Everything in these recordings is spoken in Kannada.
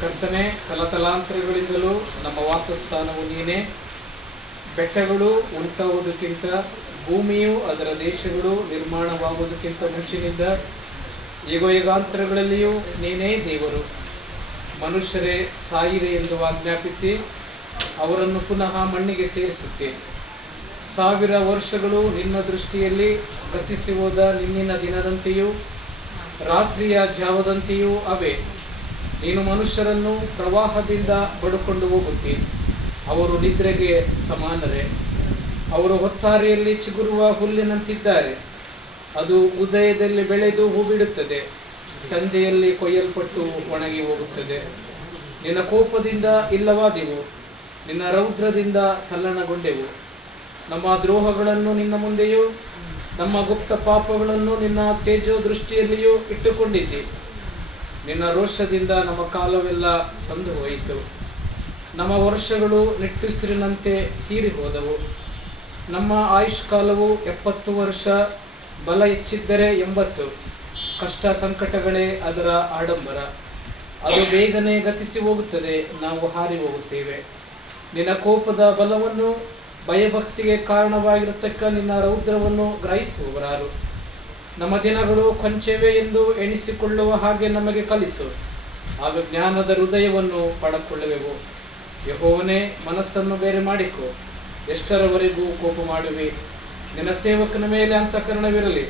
ಕರ್ತನೆ, ತಲತಲಾಂತರಗಳಿಂದಲೂ ನಮ್ಮ ವಾಸಸ್ಥಾನವು ನೀನೇ. ಬೆಟ್ಟಗಳು ಉಂಟಾಗುವುದಕ್ಕಿಂತ ಭೂಮಿಯು ಅದರ ದೇಶಗಳು ನಿರ್ಮಾಣವಾಗುವುದಕ್ಕಿಂತ ಮುಂಚಿನಿಂದ ಯುಗಾಂತರಗಳಲ್ಲಿಯೂ ನೀನೇ ದೇವರು. ಮನುಷ್ಯರೇ ಸಾಯಿರೆ ಎಂದು ಆಜ್ಞಾಪಿಸಿ ಅವರನ್ನು ಪುನಃ ಮಣ್ಣಿಗೆ ಸೇರಿಸುತ್ತೆ. 1000 ವರ್ಷಗಳು ನಿನ್ನ ದೃಷ್ಟಿಯಲ್ಲಿ ಗತಿಸಿ ಹೋದ ನಿನ್ನಿನ ದಿನದಂತೆಯೂ ರಾತ್ರಿಯ ಜಾವದಂತೆಯೂ ಅವೆ. ನೀನು ಮನುಷ್ಯರನ್ನು ಪ್ರವಾಹದಿಂದ ಬಡುಕೊಂಡು ಹೋಗುತ್ತಿ. ಅವರು ನಿದ್ರೆಗೆ ಸಮಾನರೇ. ಅವರು ಹೊತ್ತಾರೆಯಲ್ಲಿ ಚಿಗುರುವ ಹುಲ್ಲಿನಂತಿದ್ದಾರೆ. ಅದು ಉದಯದಲ್ಲಿ ಬೆಳೆದು ಹೂ ಬಿಡುತ್ತದೆ, ಸಂಜೆಯಲ್ಲಿ ಕೊಯ್ಯಲ್ಪಟ್ಟು ಒಣಗಿ ಹೋಗುತ್ತದೆ. ನಿನ್ನ ಕೋಪದಿಂದ ಇಲ್ಲವಾದೆವು, ನಿನ್ನ ರೌದ್ರದಿಂದ ತಲ್ಲಣಗೊಂಡೆವು. ನಮ್ಮ ದ್ರೋಹಗಳನ್ನು ನಿನ್ನ ಮುಂದೆಯೂ ನಮ್ಮ ಗುಪ್ತ ಪಾಪಗಳನ್ನು ನಿನ್ನ ತೇಜೋ ದೃಷ್ಟಿಯಲ್ಲಿಯೂ ಇಟ್ಟುಕೊಂಡಿದ್ದಿ. ನಿನ್ನ ರೋಷದಿಂದ ನಮ್ಮ ಕಾಲವೆಲ್ಲ ಸಂದು ಹೋಯಿತು. ನಮ್ಮ ವರ್ಷಗಳು ನಿಟ್ಟುಸಿರಿನಂತೆ ತೀರಿ ಹೋದವು. ನಮ್ಮ ಆಯುಷ್ಕಾಲವು 70 ವರ್ಷ, ಬಲ ಹೆಚ್ಚಿದ್ದರೆ 80. ಕಷ್ಟ ಸಂಕಟಗಳೇ ಅದರ ಆಡಂಬರ. ಅದು ಬೇಗನೆ ಗತಿಸಿ ಹೋಗುತ್ತದೆ, ನಾವು ಹಾರಿ ಹೋಗುತ್ತೇವೆ. ನಿನ್ನ ಕೋಪದ ಬಲವನ್ನು, ಭಯಭಕ್ತಿಗೆ ಕಾರಣವಾಗಿರತಕ್ಕ ನಿನ್ನ ರೌದ್ರವನ್ನು ಗ್ರಹಿಸುವವರಾರು? ನಮ್ಮ ದಿನಗಳು ಕೊಂಚವೇ ಎಂದು ಎಣಿಸಿಕೊಳ್ಳುವ ಹಾಗೆ ನಮಗೆ ಕಲಿಸು, ಆಗ ಜ್ಞಾನದ ಹೃದಯವನ್ನು ಪಡಕೊಳ್ಳುವೆವು. ಯೆಹೋವನೇ, ಮನಸ್ಸನ್ನು ಬೇರೆ ಮಾಡಿಕೊ. ಎಷ್ಟರವರೆಗೂ ಕೋಪ ಮಾಡುವೆ? ನಿನ್ನ ಸೇವಕನ ಮೇಲೆ ಅಂತಃಕರಣವಿರಲಿ.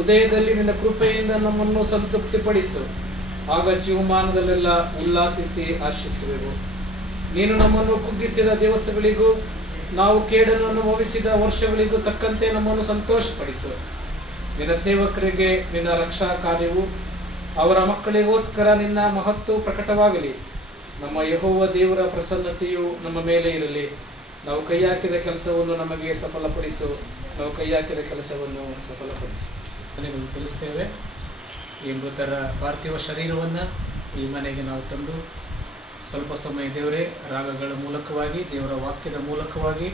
ಉದಯದಲ್ಲಿ ನಿನ್ನ ಕೃಪೆಯಿಂದ ನಮ್ಮನ್ನು ಸಂತೃಪ್ತಿಪಡಿಸು, ಆಗ ಜೀವಮಾನದಲ್ಲೆಲ್ಲ ಉಲ್ಲಾಸಿಸಿ ಹರ್ಷಿಸುವೆವು. ನೀನು ನಮ್ಮನ್ನು ಕುಗ್ಗಿಸಿದ ದಿವಸಗಳಿಗೂ ನಾವು ಕೇಡನ್ನು ಅನುಭವಿಸಿದ ವರ್ಷಗಳಿಗೂ ತಕ್ಕಂತೆ ನಮ್ಮನ್ನು ಸಂತೋಷಪಡಿಸು. ನಿನ್ನ ಸೇವಕರಿಗೆ ನಿನ್ನ ರಕ್ಷಾ ಕಾರ್ಯವು, ಅವರ ಮಕ್ಕಳಿಗೋಸ್ಕರ ನಿನ್ನ ಮಹತ್ವ ಪ್ರಕಟವಾಗಲಿ. ನಮ್ಮ ಯೆಹೋವ ದೇವರ ಪ್ರಸನ್ನತೆಯು ನಮ್ಮ ಮೇಲೆ ಇರಲಿ. ನಾವು ಕೈ ಹಾಕಿದ ಕೆಲಸವನ್ನು ನಮಗೆ ಸಫಲಪಡಿಸು. ನಾವು ಕೈ ಹಾಕಿದ ಕೆಲಸವನ್ನು ಸಫಲಪಡಿಸು. ನೀವು ತಿಳಿಸ್ತೇವೆ, ಈ ಮೃತರ ಪಾರ್ಥಿವ ಶರೀರವನ್ನು ಈ ಮನೆಗೆ ನಾವು ತಂದು ಸ್ವಲ್ಪ ಸಮಯ ದೇವರೇ ರಾಗಗಳ ಮೂಲಕವಾಗಿ, ದೇವರ ವಾಕ್ಯದ ಮೂಲಕವಾಗಿ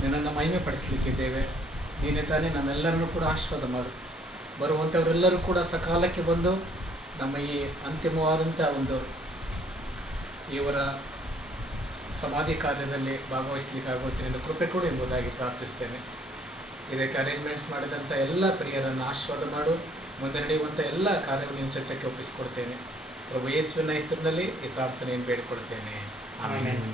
ನಿನ್ನನ್ನು ಮಹಿಮೆ ಪಡಿಸಲಿಕ್ಕಿದ್ದೇವೆ. ನೀನೇ ತಾನೇ ನಮ್ಮೆಲ್ಲರನ್ನು ಕೂಡ ಆಶೀರ್ವಾದ ಮಾಡು. ಬರುವಂಥವರೆಲ್ಲರೂ ಕೂಡ ಸಕಾಲಕ್ಕೆ ಬಂದು ನಮ್ಮ ಈ ಅಂತಿಮವಾದಂಥ ಒಂದು ಇವರ ಸಮಾಧಿ ಕಾರ್ಯದಲ್ಲಿ ಭಾಗವಹಿಸಲಿಕ್ಕಾಗುತ್ತೆ ನಿನ್ನ ಕೃಪೆ ಕೊಡು ಎಂಬುದಾಗಿ ಪ್ರಾರ್ಥಿಸ್ತೇನೆ. ಇದಕ್ಕೆ ಅರೇಂಜ್ಮೆಂಟ್ಸ್ ಮಾಡಿದಂಥ ಎಲ್ಲ ಪ್ರಿಯರನ್ನು ಆಶೀರ್ವಾದ ಮಾಡು. ಮುಂದೆ ನಡೆಯುವಂಥ ಎಲ್ಲ ಕಾರ್ಯವನ್ನು ನಿನ್ನ ಚಿತ್ತಕ್ಕೆ ಒಪ್ಪಿಸಿಕೊಡ್ತೇನೆ. ಪ್ರಭು ಯೇಸುವಿನ ಹೆಸರಿನಲ್ಲಿ ಈ ಪ್ರಾರ್ಥನೆಯನ್ನು ಬೇಡಿಕೊಡ್ತೇನೆ. Amen.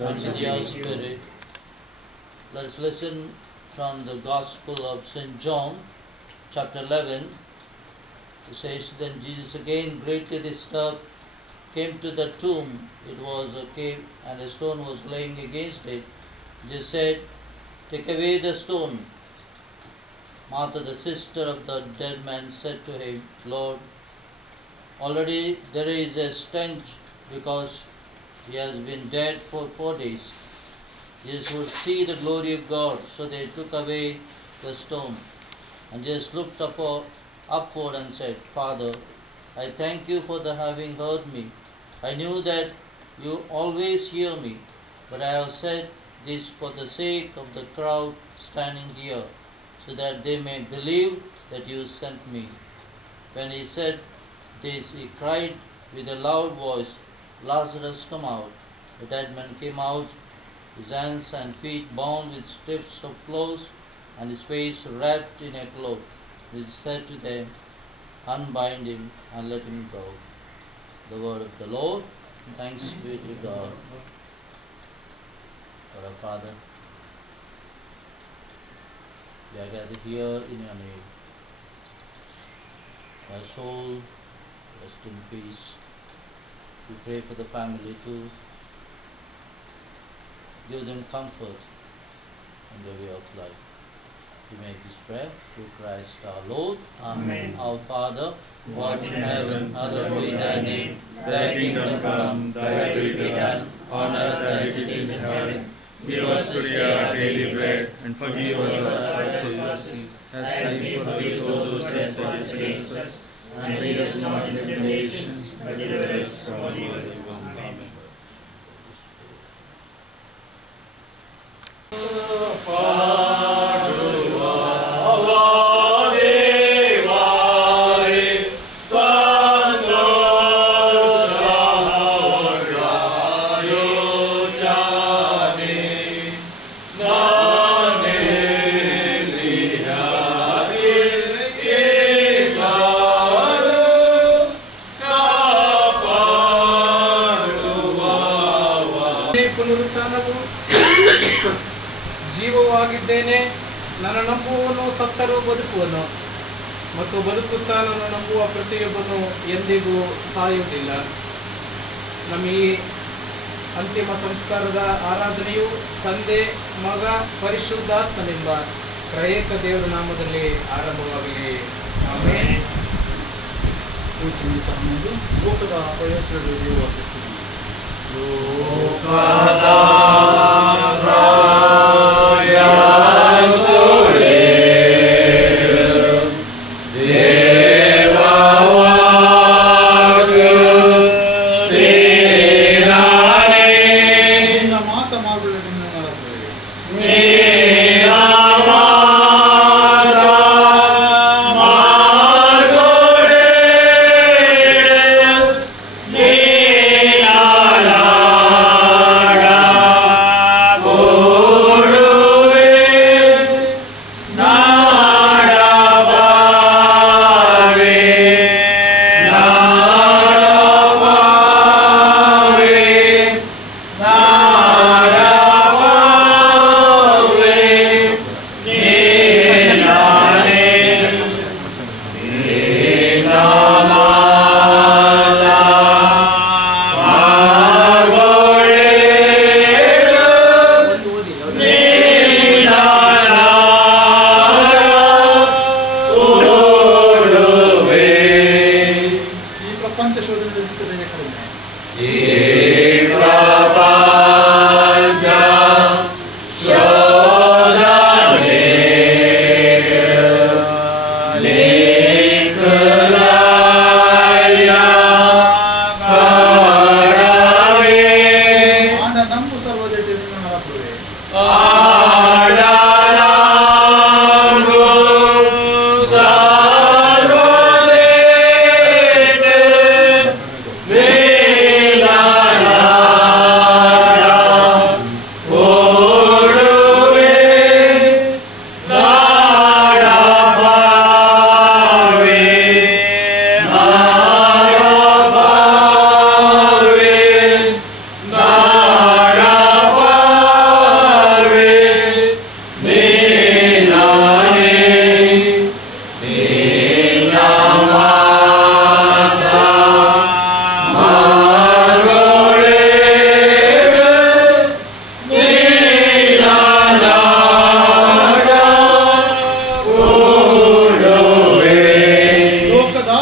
and to your spirit. Let's listen from the Gospel of St. John, chapter 11. It says, Then Jesus again greatly disturbed came to the tomb. It was a cave, and a stone was lying against it. Jesus said, Take away the stone. Martha, the sister of the dead man, said to him, Lord, already there is a stench, because he has been dead for 4 days. Jesus would see the glory of God, so they took away the stone. And Jesus looked upward and said, Father, I thank you for the having heard me. I knew that you always hear me, but I have said this for the sake of the crowd standing here, so that they may believe that you sent me. When he said this, he cried with a loud voice, Lazarus, come out. The dead man came out, his hands and feet bound with strips of clothes, and his face wrapped in a cloth. He said to them, Unbind him and let him go. The word of the Lord. Thanks be to God. God our Father, we are gathered here in your name. Our soul, rest in peace. We pray for the family too. Give them comfort in their way of life. We make this prayer through Christ our Lord. Amen. Our Father, who art in heaven, hallowed be thy name. Thy kingdom come, thy will be done, on earth as it is in heaven. Give us today our daily bread, and forgive us our trespasses, as we forgive those who trespass against us. And lead us not into temptation, but deliver us from evil. Amen. ಪುನರುತ್ಥಾನವು ಜೀವವಾಗಿದ್ದೇನೆ, ನನ್ನ ನಂಬುವವನು ಸತ್ತರೂ ಬದುಕುವನು, ಮತ್ತು ಬದುಕುತ್ತಾನನ್ನು ನಂಬುವ ಪ್ರತಿಯೊಬ್ಬನು ಎಂದಿಗೂ ಸಾಯುವುದಿಲ್ಲ. ನಮ್ಮ ಈ ಅಂತಿಮ ಸಂಸ್ಕಾರದ ಆರಾಧನೆಯು ತಂದೆ, ಮಗ, ಪರಿಶುದ್ಧಾತ್ಮನೆಂಬ ತ್ರಯೇಕ ದೇವರ ನಾಮದಲ್ಲಿ ಆರಂಭವಾಗಲಿ. ಆಮೇಲೆ ಲೋಕದ ಪ್ರಯಾಸಗಳಿಗೆ ವರ್ತಿಸ್ತೀವಿ. La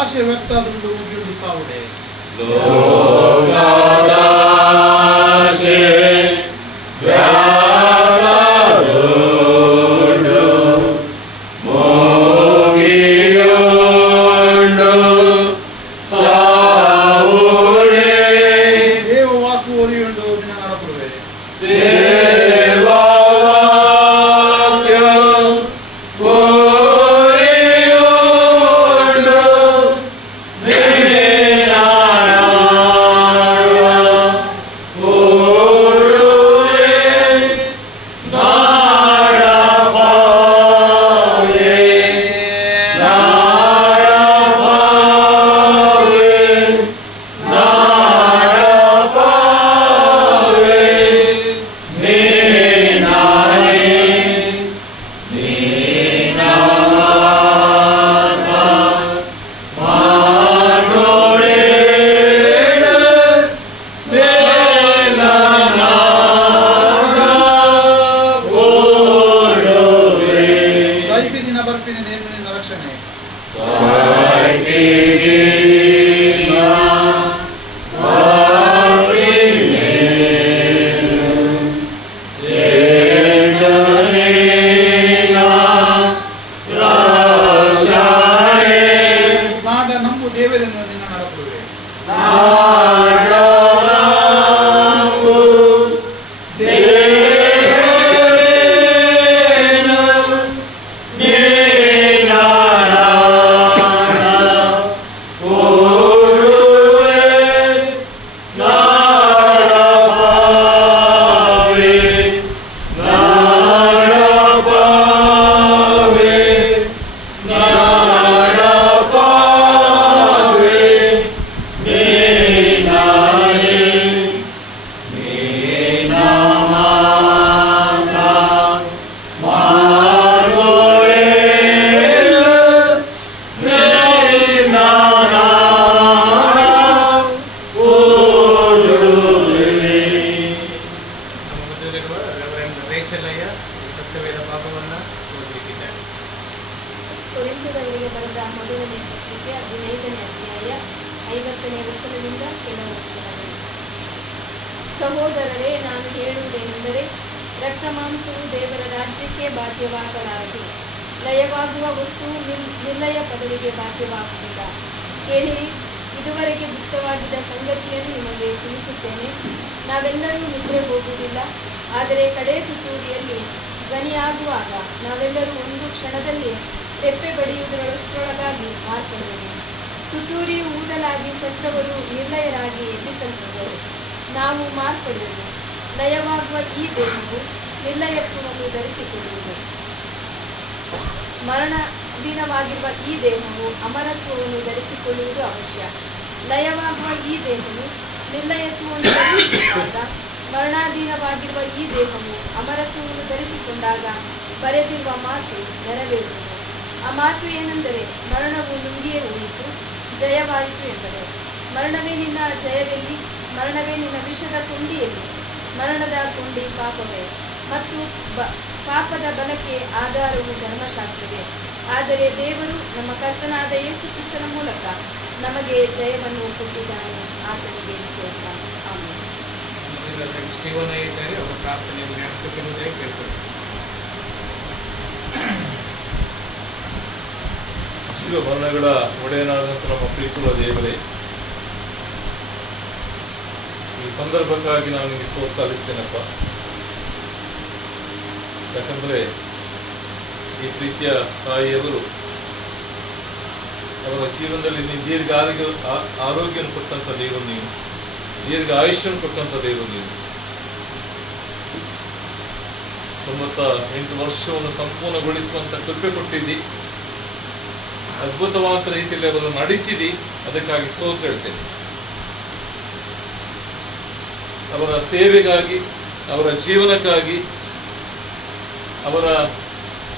ಆಶೆ ವ್ಯಕ್ತ ಆದ್ರೂ ಉಗಿಯುವುದು ಸಾವುದೇ. ದೇವವಾಕು ಒರಿಯುಂಡು ನಿನ್ನ ನಡಪುರುವೆ. ಕೊರಿಂಥದವರಿಗೆ ಬರೆದ ಮೊದಲನೇ ಪತ್ರಿಕೆ 15ನೇ ಅಧ್ಯಾಯ 50ನೇ ವಚನದಿಂದ ಕೆಲವು ವಚನಗಳು. ಸಹೋದರರೇ, ನಾನು ಹೇಳುವುದೇನೆಂದರೆ, ರಕ್ತ ಮಾಂಸವು ದೇವರ ರಾಜ್ಯಕ್ಕೆ ಬಾಧ್ಯವಾಗಲಾರದು. ಲಯವಾಗುವ ವಸ್ತುವು ನಿರ್ಲಯ ಪದವಿಗೆ ಬಾಧ್ಯವಾಗುವುದಿಲ್ಲ. ಕೇಳಿರಿ, ಇದುವರೆಗೆ ಗುಪ್ತವಾಗಿದ್ದ ಸಂಗತಿಯನ್ನು ನಿಮಗೆ ತಿಳಿಸುತ್ತೇನೆ. ನಾವೆಲ್ಲರೂ ನಿದ್ರೆ ಹೋಗುವುದಿಲ್ಲ, ಆದರೆ ಕಡೆ ತುತ್ತೂರಿಯಲ್ಲಿ ಧ್ವನಿಯಾಗುವಾಗ ನಾವೆಲ್ಲರೂ ಒಂದು ಕ್ಷಣದಲ್ಲಿ ರೆಪ್ಪೆ ಬಡಿಯುವುದರಷ್ಟರೊಳಗಾಗಿ ಮಾರ್ಪಡುವೆವು. ತುತ್ತೂರಿಯು ಊದಲಾಗಿ ಸತ್ತವರು ನಿರ್ಲಯರಾಗಿ ಎಬ್ಬಿಸಲ್ಪಡುವರು. ನಾವು ಮಾರ್ಪಡುವೆವು. ಲಯವಾಗುವ ಈ ದೇಹವು ನಿರ್ಲಯತ್ವವನ್ನು ಧರಿಸಿಕೊಳ್ಳುವುದು. ಮರಣದೀನವಾಗಿರುವ ಈ ದೇಹವು ಅಮರತ್ವವನ್ನು ಧರಿಸಿಕೊಳ್ಳುವುದು ಅವಶ್ಯ. ಲಯವಾಗುವ ಈ ದೇಹವು ನಿರ್ಲಯತ್ವವನ್ನು ಧರಿಸಿಕೊಂಡಾಗ, ಮರಣಾಧೀನವಾಗಿರುವ ಈ ದೇಹವು ಅಮರತ್ವವನ್ನು ಧರಿಸಿಕೊಂಡಾಗ ಬರೆದಿರುವ ಮಾತು ನೆರವೇರುವುದು. ಆ ಮಾತು ಏನೆಂದರೆ, ಮರಣವು ನುಂಗಿಯೇ ಹೋಯಿತು, ಜಯವಾಯಿತು ಎಂಬುದು. ಮರಣವೇ ನಿನ್ನ ಜಯವೆಲ್ಲಿ? ಮರಣವೇ ನಿನ್ನ ವಿಷದ ಕೊಂಡಿಯಲ್ಲಿ? ಮರಣದ ಕೊಂಡಿ ಪಾಪವೇ, ಮತ್ತು ಪಾಪದ ಬಲಕ್ಕೆ ಆಧಾರವು ಧರ್ಮಶಾಸ್ತ್ರವೇ. ಆದರೆ ದೇವರು ನಮ್ಮ ಕರ್ತನಾದ ಯೇಸು ಕ್ರಿಸ್ತನ ಮೂಲಕ ನಮಗೆ ಜಯವನ್ನು ಕೊಟ್ಟಿದ್ದಾನೆ. ಆತನಿಗೆ ಸ್ತೋತ್ರ. ಆಮೆನ್. ಸ್ಟೀವನ್ ಇದ್ದಾರೆ, ಅವರ ಪ್ರಾರ್ಥನೆಯನ್ನು ನಡೆಸಬೇಕೆಂಬುದೇ ಕೇಳ್ತಾರೆ. ಶಿವ ವರ್ಣಗಳ ಒಡೆಯನಾದಂಥ ನಮ್ಮ ಪ್ರೀತಿಯ ದೇವರೇ, ಈ ಸಂದರ್ಭಕ್ಕಾಗಿ ನಾನು ನಿಮಗೆ ಸ್ತೋತ್ರ ಸಲ್ಲಿಸ್ತೇನಪ್ಪ. ಯಾಕಂದರೆ ಈ ಪ್ರೀತಿಯ ತಾಯಿಯವರು ಅವರ ಜೀವನದಲ್ಲಿ ನೀವು ದೀರ್ಘ ಆರೋಗ್ಯವನ್ನು ಕೊಟ್ಟಂಥ ದೇವರು, ನೀವು ದೀರ್ಘ ಆಯುಷ್ಯವನ್ನು ಕೊಟ್ಟಂಥ ದೇವರು. ನೀವು 98 ವರ್ಷವನ್ನು ಸಂಪೂರ್ಣಗೊಳಿಸುವಂಥ ಕೃಪೆ ಕೊಟ್ಟಿದ್ದಿ. ಅದ್ಭುತವಾದ ರೀತಿಯಲ್ಲಿ ಅವರನ್ನು ನಡೆಸಿದಿ. ಅದಕ್ಕಾಗಿ ಸ್ತೋತ್ರ ಹೇಳ್ತೇನೆ. ಅವರ ಸೇವೆಗಾಗಿ, ಅವರ ಜೀವನಕ್ಕಾಗಿ, ಅವರ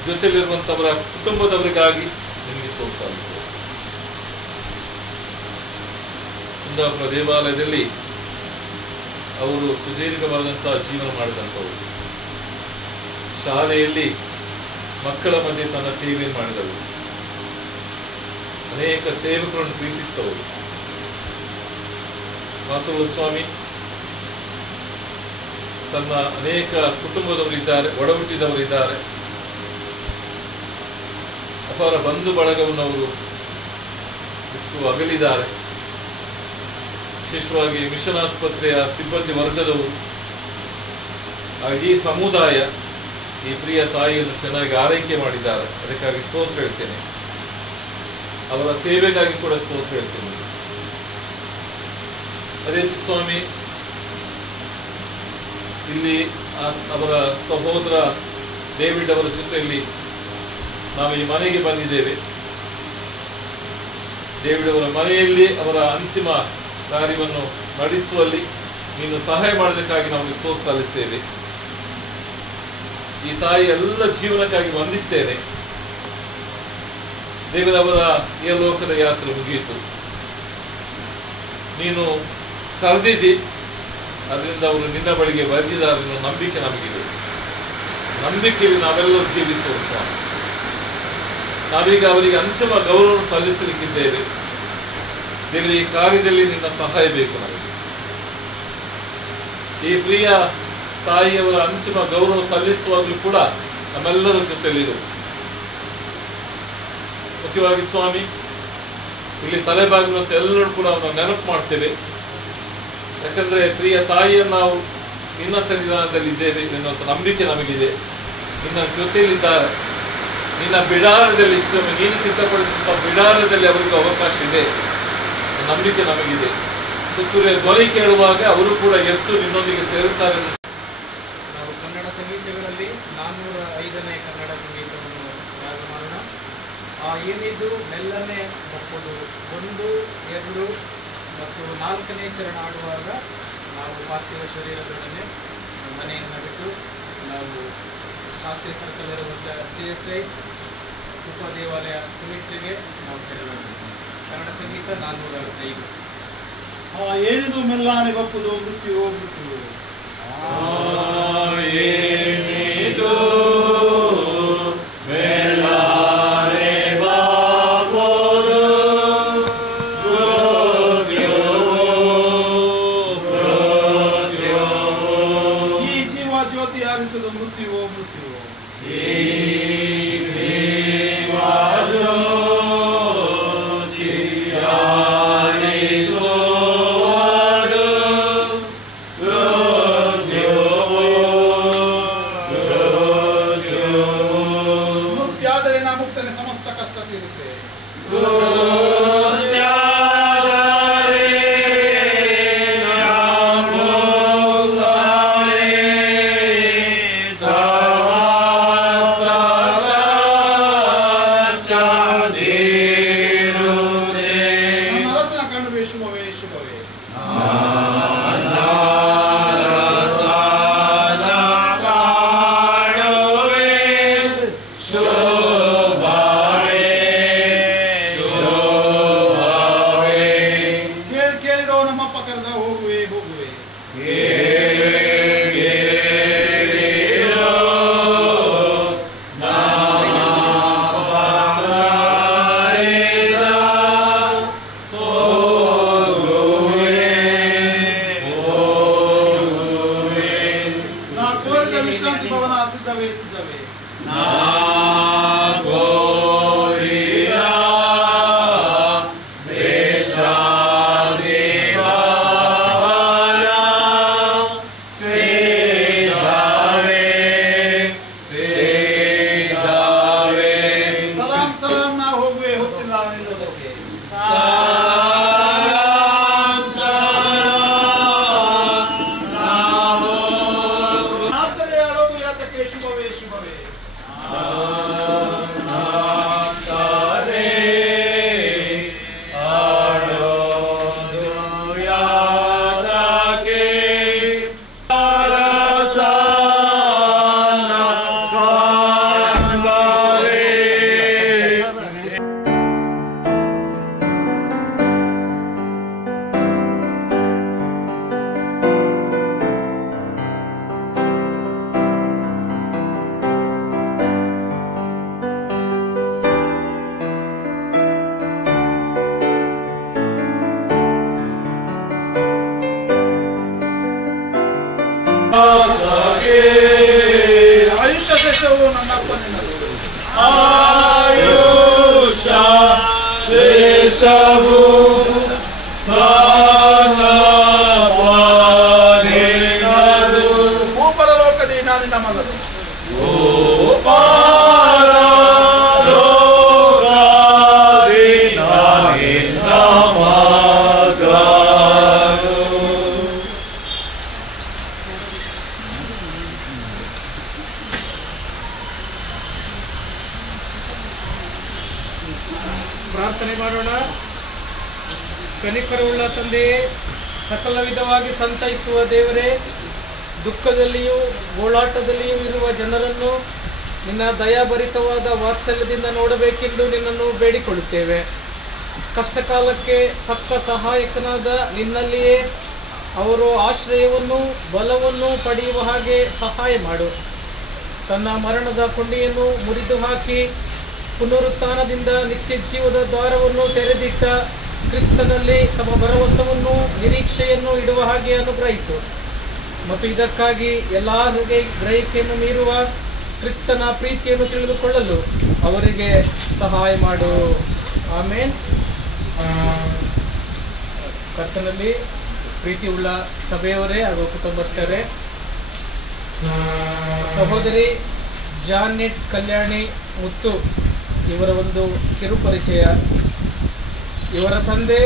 ಜೊತೆಯಲ್ಲಿರುವಂಥವರ ಕುಟುಂಬದವರಿಗಾಗಿ ನಿಮಗೆ ಸ್ತೋತ್ರ ಸಲ್ಲಿಸ್ತೇವೆ. ಕುಂದಾಪುರ ದೇವಾಲಯದಲ್ಲಿ ಅವರು ಸುದೀರ್ಘವಾದಂಥ ಜೀವನ ಮಾಡಿದಂಥವರು. ಶಾಲೆಯಲ್ಲಿ ಮಕ್ಕಳ ಮಧ್ಯೆ ತನ್ನ ಸೇವೆಯನ್ನು ಮಾಡಿದವರು. ಅನೇಕ ಸೇವಕರನ್ನು ಪ್ರೀತಿಸಿದವರು. ಮಾತುಗಳ ಸ್ವಾಮಿ ತನ್ನ ಅನೇಕ ಕುಟುಂಬದವರಿದ್ದಾರೆ, ಒಡಹುಟ್ಟಿದವರಿದ್ದಾರೆ, ಅವರ ಬಂಧು ಬಳಗವನ್ನು ಅವರು ಬಿಟ್ಟು ಅಗಲಿದ್ದಾರೆ. ವಿಶೇಷವಾಗಿ ಮಿಷನ್ ಆಸ್ಪತ್ರೆಯ ಸಿಬ್ಬಂದಿ ವರ್ಗದವರು, ಇಡೀ ಸಮುದಾಯ ಈ ಪ್ರಿಯ ತಾಯಿಯನ್ನು ಚೆನ್ನಾಗಿ ಆರೈಕೆ ಮಾಡಿದ್ದಾರೆ. ಅದಕ್ಕಾಗಿ ಸ್ತೋತ್ರ ಹೇಳ್ತೇನೆ. ಅವರ ಸೇವೆಗಾಗಿ ಕೂಡ ಸ್ತೋತ್ರ ಹೇಳ್ತೇನೆ. ಅದೇ ರೀತಿ ಸ್ವಾಮಿ, ಇಲ್ಲಿ ಅವರ ಸಹೋದರ ಡೇವಿಡ್ ಅವರ ಜೊತೆಯಲ್ಲಿ ನಾವು ಈ ಮನೆಗೆ ಬಂದಿದ್ದೇವೆ. ಡೇವಿಡ್ ಅವರ ಮನೆಯಲ್ಲಿ ಅವರ ಅಂತಿಮ ಕಾರ್ಯವನ್ನು ನಡೆಸುವಲ್ಲಿ ನೀನು ಸಹಾಯ ಮಾಡೋದಕ್ಕಾಗಿ ನಾವು ಸ್ತೋತ್ರ ಸಲ್ಲಿಸ್ತೇವೆ. ಈ ತಾಯಿ ಎಲ್ಲ ಜೀವನಕ್ಕಾಗಿ ವಂದಿಸ್ತೇನೆ. ದೇವರವರ ಈ ಲೋಕದ ಯಾತ್ರೆ ಮುಗಿಯಿತು, ನೀನು ಕರೆದಿದ್ದಿ, ಅದರಿಂದ ಅವರು ನಿನ್ನ ಬಳಿಗೆ ಬರೆದಿದ್ದಾರೆ ಅನ್ನೋ ನಂಬಿಕೆ ನಮಗಿದೆ. ನಂಬಿಕೆಯಲ್ಲಿ ನಾವೆಲ್ಲರೂ ಜೀವಿಸುವ ಸ್ವಾಮಿ. ನಾವೀಗ ಅವರಿಗೆ ಅಂತಿಮ ಗೌರವ ಸಲ್ಲಿಸಲಿಕ್ಕಿದ್ದೇವೆ. ದೇವರ ಈ ಕಾರ್ಯದಲ್ಲಿ ನಿನ್ನ ಸಹಾಯ ಬೇಕು ನಮಗೆ. ಈ ಪ್ರಿಯ ತಾಯಿಯವರ ಅಂತಿಮ ಗೌರವ ಸಲ್ಲಿಸುವಾಗಲೂ ಕೂಡ ನಮ್ಮೆಲ್ಲರ ಜೊತೆಯಲ್ಲಿರು. ಮುಖ್ಯವಾಗಿ ಸ್ವಾಮಿ, ಇಲ್ಲಿ ತಲೆಬಾಗಿರುವಂತೆ ಎಲ್ಲರೂ ಕೂಡ ನಾವು ನೆನಪು ಮಾಡ್ತೇವೆ. ಯಾಕಂದ್ರೆ ಪ್ರಿಯ ತಾಯಿಯನ್ನು ನಾವು ನಿನ್ನ ಸನ್ನಿಧಾನದಲ್ಲಿ ಇದ್ದೇವೆ ಎನ್ನುವಂಥ ನಂಬಿಕೆ ನಮಗಿದೆ. ನಿನ್ನ ಜೊತೆಯಲ್ಲಿದ್ದಾರೆ. ನಿನ್ನ ಬಿಡಾರದಲ್ಲಿ ನೀನು ಸಿದ್ಧಪಡಿಸಿದ ಬಿಡಾರದಲ್ಲಿ ಅವರಿಗೂ ಅವಕಾಶ ಇದೆ, ನಂಬಿಕೆ ನಮಗಿದೆ. ತುತ್ತೂರಿಯ ಧ್ವನಿ ಕೇಳುವಾಗ ಅವರು ಕೂಡ ಎದ್ದು ನಿನ್ನೊಂದಿಗೆ ಸೇರುತ್ತಾರೆ. ನಾವು ಕನ್ನಡ ಸಂಗೀತಗಳಲ್ಲಿ 405ನೇ ಕನ್ನಡ ಸಂಗೀತವನ್ನು ತ್ಯಾಗ ಮಾಡೋಣ. ಏನಿದು ಮೆಲ್ಲನೆ ಮಕ್ಕಳು 1, 2 ಮತ್ತು 4ನೇ ಚರಣ ಆಡುವಾಗ ನಾವು ಪಾರ್ಥಿವ ಶರೀರದೊಡನೆ ಮನೆಯನ್ನು ಬಿಟ್ಟು ನಾವು ಶಾಸ್ತ್ರೀಯ ಸರ್ಕಲ್ ಇರುವಂಥ CSI ಉಪದೇವಾಲಯ ಸಿಮೆಟ್ರಿಗೆ ನಾವು ತೆರಳಬೇಕು. ಕನ್ನಡ ಸಂಗೀತ 405. ಏನಿದು ಮೆಲ್ಲಾನೆ ಬಪ್ಪುದು ಮೃತ್ಯು ಮೃತ್ಯು ಏನಿದು ಮೆಲ್ಲಾನೆ ಬಪ್ಪುದು ಮೃತ್ಯು ಮೃತ್ಯು. ಈ ಜೀವ ಜ್ಯೋತಿ ಆರಿಸುವುದು ಮೃತ್ಯು ಮೃತ್ಯು. ಆಯುಷ್ಯ ಶೇಷವು ನನ್ನ ಅಪ್ಪನಿಂದಲೂ ಆಯುಷ ಶೇಷವು ಭೂಪರಲೋಕದಿ ನಾನಿನ ಮಗನು ಪ್ರಾರ್ಥನೆ ಮಾಡೋಣ. ಕನಿಕರವುಳ್ಳ ತಂದೆಯೇ, ಸಕಲ ವಿಧವಾಗಿ ಸಂತೈಸುವ ದೇವರೇ, ದುಃಖದಲ್ಲಿಯೂ ಗೋಳಾಟದಲ್ಲಿಯೂ ಇರುವ ಜನರನ್ನು ನಿನ್ನ ದಯಾಭರಿತವಾದ ವಾತ್ಸಲ್ಯದಿಂದ ನೋಡಬೇಕೆಂದು ನಿನ್ನನ್ನು ಬೇಡಿಕೊಳ್ಳುತ್ತೇವೆ. ಕಷ್ಟಕಾಲಕ್ಕೆ ತಕ್ಕ ಸಹಾಯಕನಾದ ನಿನ್ನಲ್ಲಿಯೇ ಅವರು ಆಶ್ರಯವನ್ನು ಬಲವನ್ನು ಪಡೆಯುವ ಹಾಗೆ ಸಹಾಯ ಮಾಡು. ತನ್ನ ಮರಣದ ಕೊಂಡಿಯನ್ನು ಮುರಿದು ಹಾಕಿ ಪುನರುತ್ಥಾನದಿಂದ ನಿತ್ಯ ಜೀವದ ದ್ವಾರವನ್ನು ತೆರೆದಿಟ್ಟ ಕ್ರಿಸ್ತನಲ್ಲಿ ತಮ್ಮ ಭರವಸವನ್ನು ನಿರೀಕ್ಷೆಯನ್ನು ಇಡುವ ಹಾಗೆ ಅನುಗ್ರಹಿಸು. ಮತ್ತು ಇದಕ್ಕಾಗಿ ಎಲ್ಲ ಗ್ರಹಿಕೆಯನ್ನು ಮೀರುವ ಕ್ರಿಸ್ತನ ಪ್ರೀತಿಯನ್ನು ತಿಳಿದುಕೊಳ್ಳಲು ಅವರಿಗೆ ಸಹಾಯ ಮಾಡು. ಆಮೇನ್. ಕರ್ತನಲ್ಲಿ ಪ್ರೀತಿಯುಳ್ಳ ಸಭೆಯವರೇ ಹಾಗೂ ಕುಟುಂಬಸ್ಥರೇ, ಸಹೋದರಿ ಜಾನೆಟ್ ಕಲ್ಯಾಣಿ ಮುತ್ತು ಇವರ ಒಂದು ಕಿರುಪರಿಚಯ. ಇವರ ತಂದೆ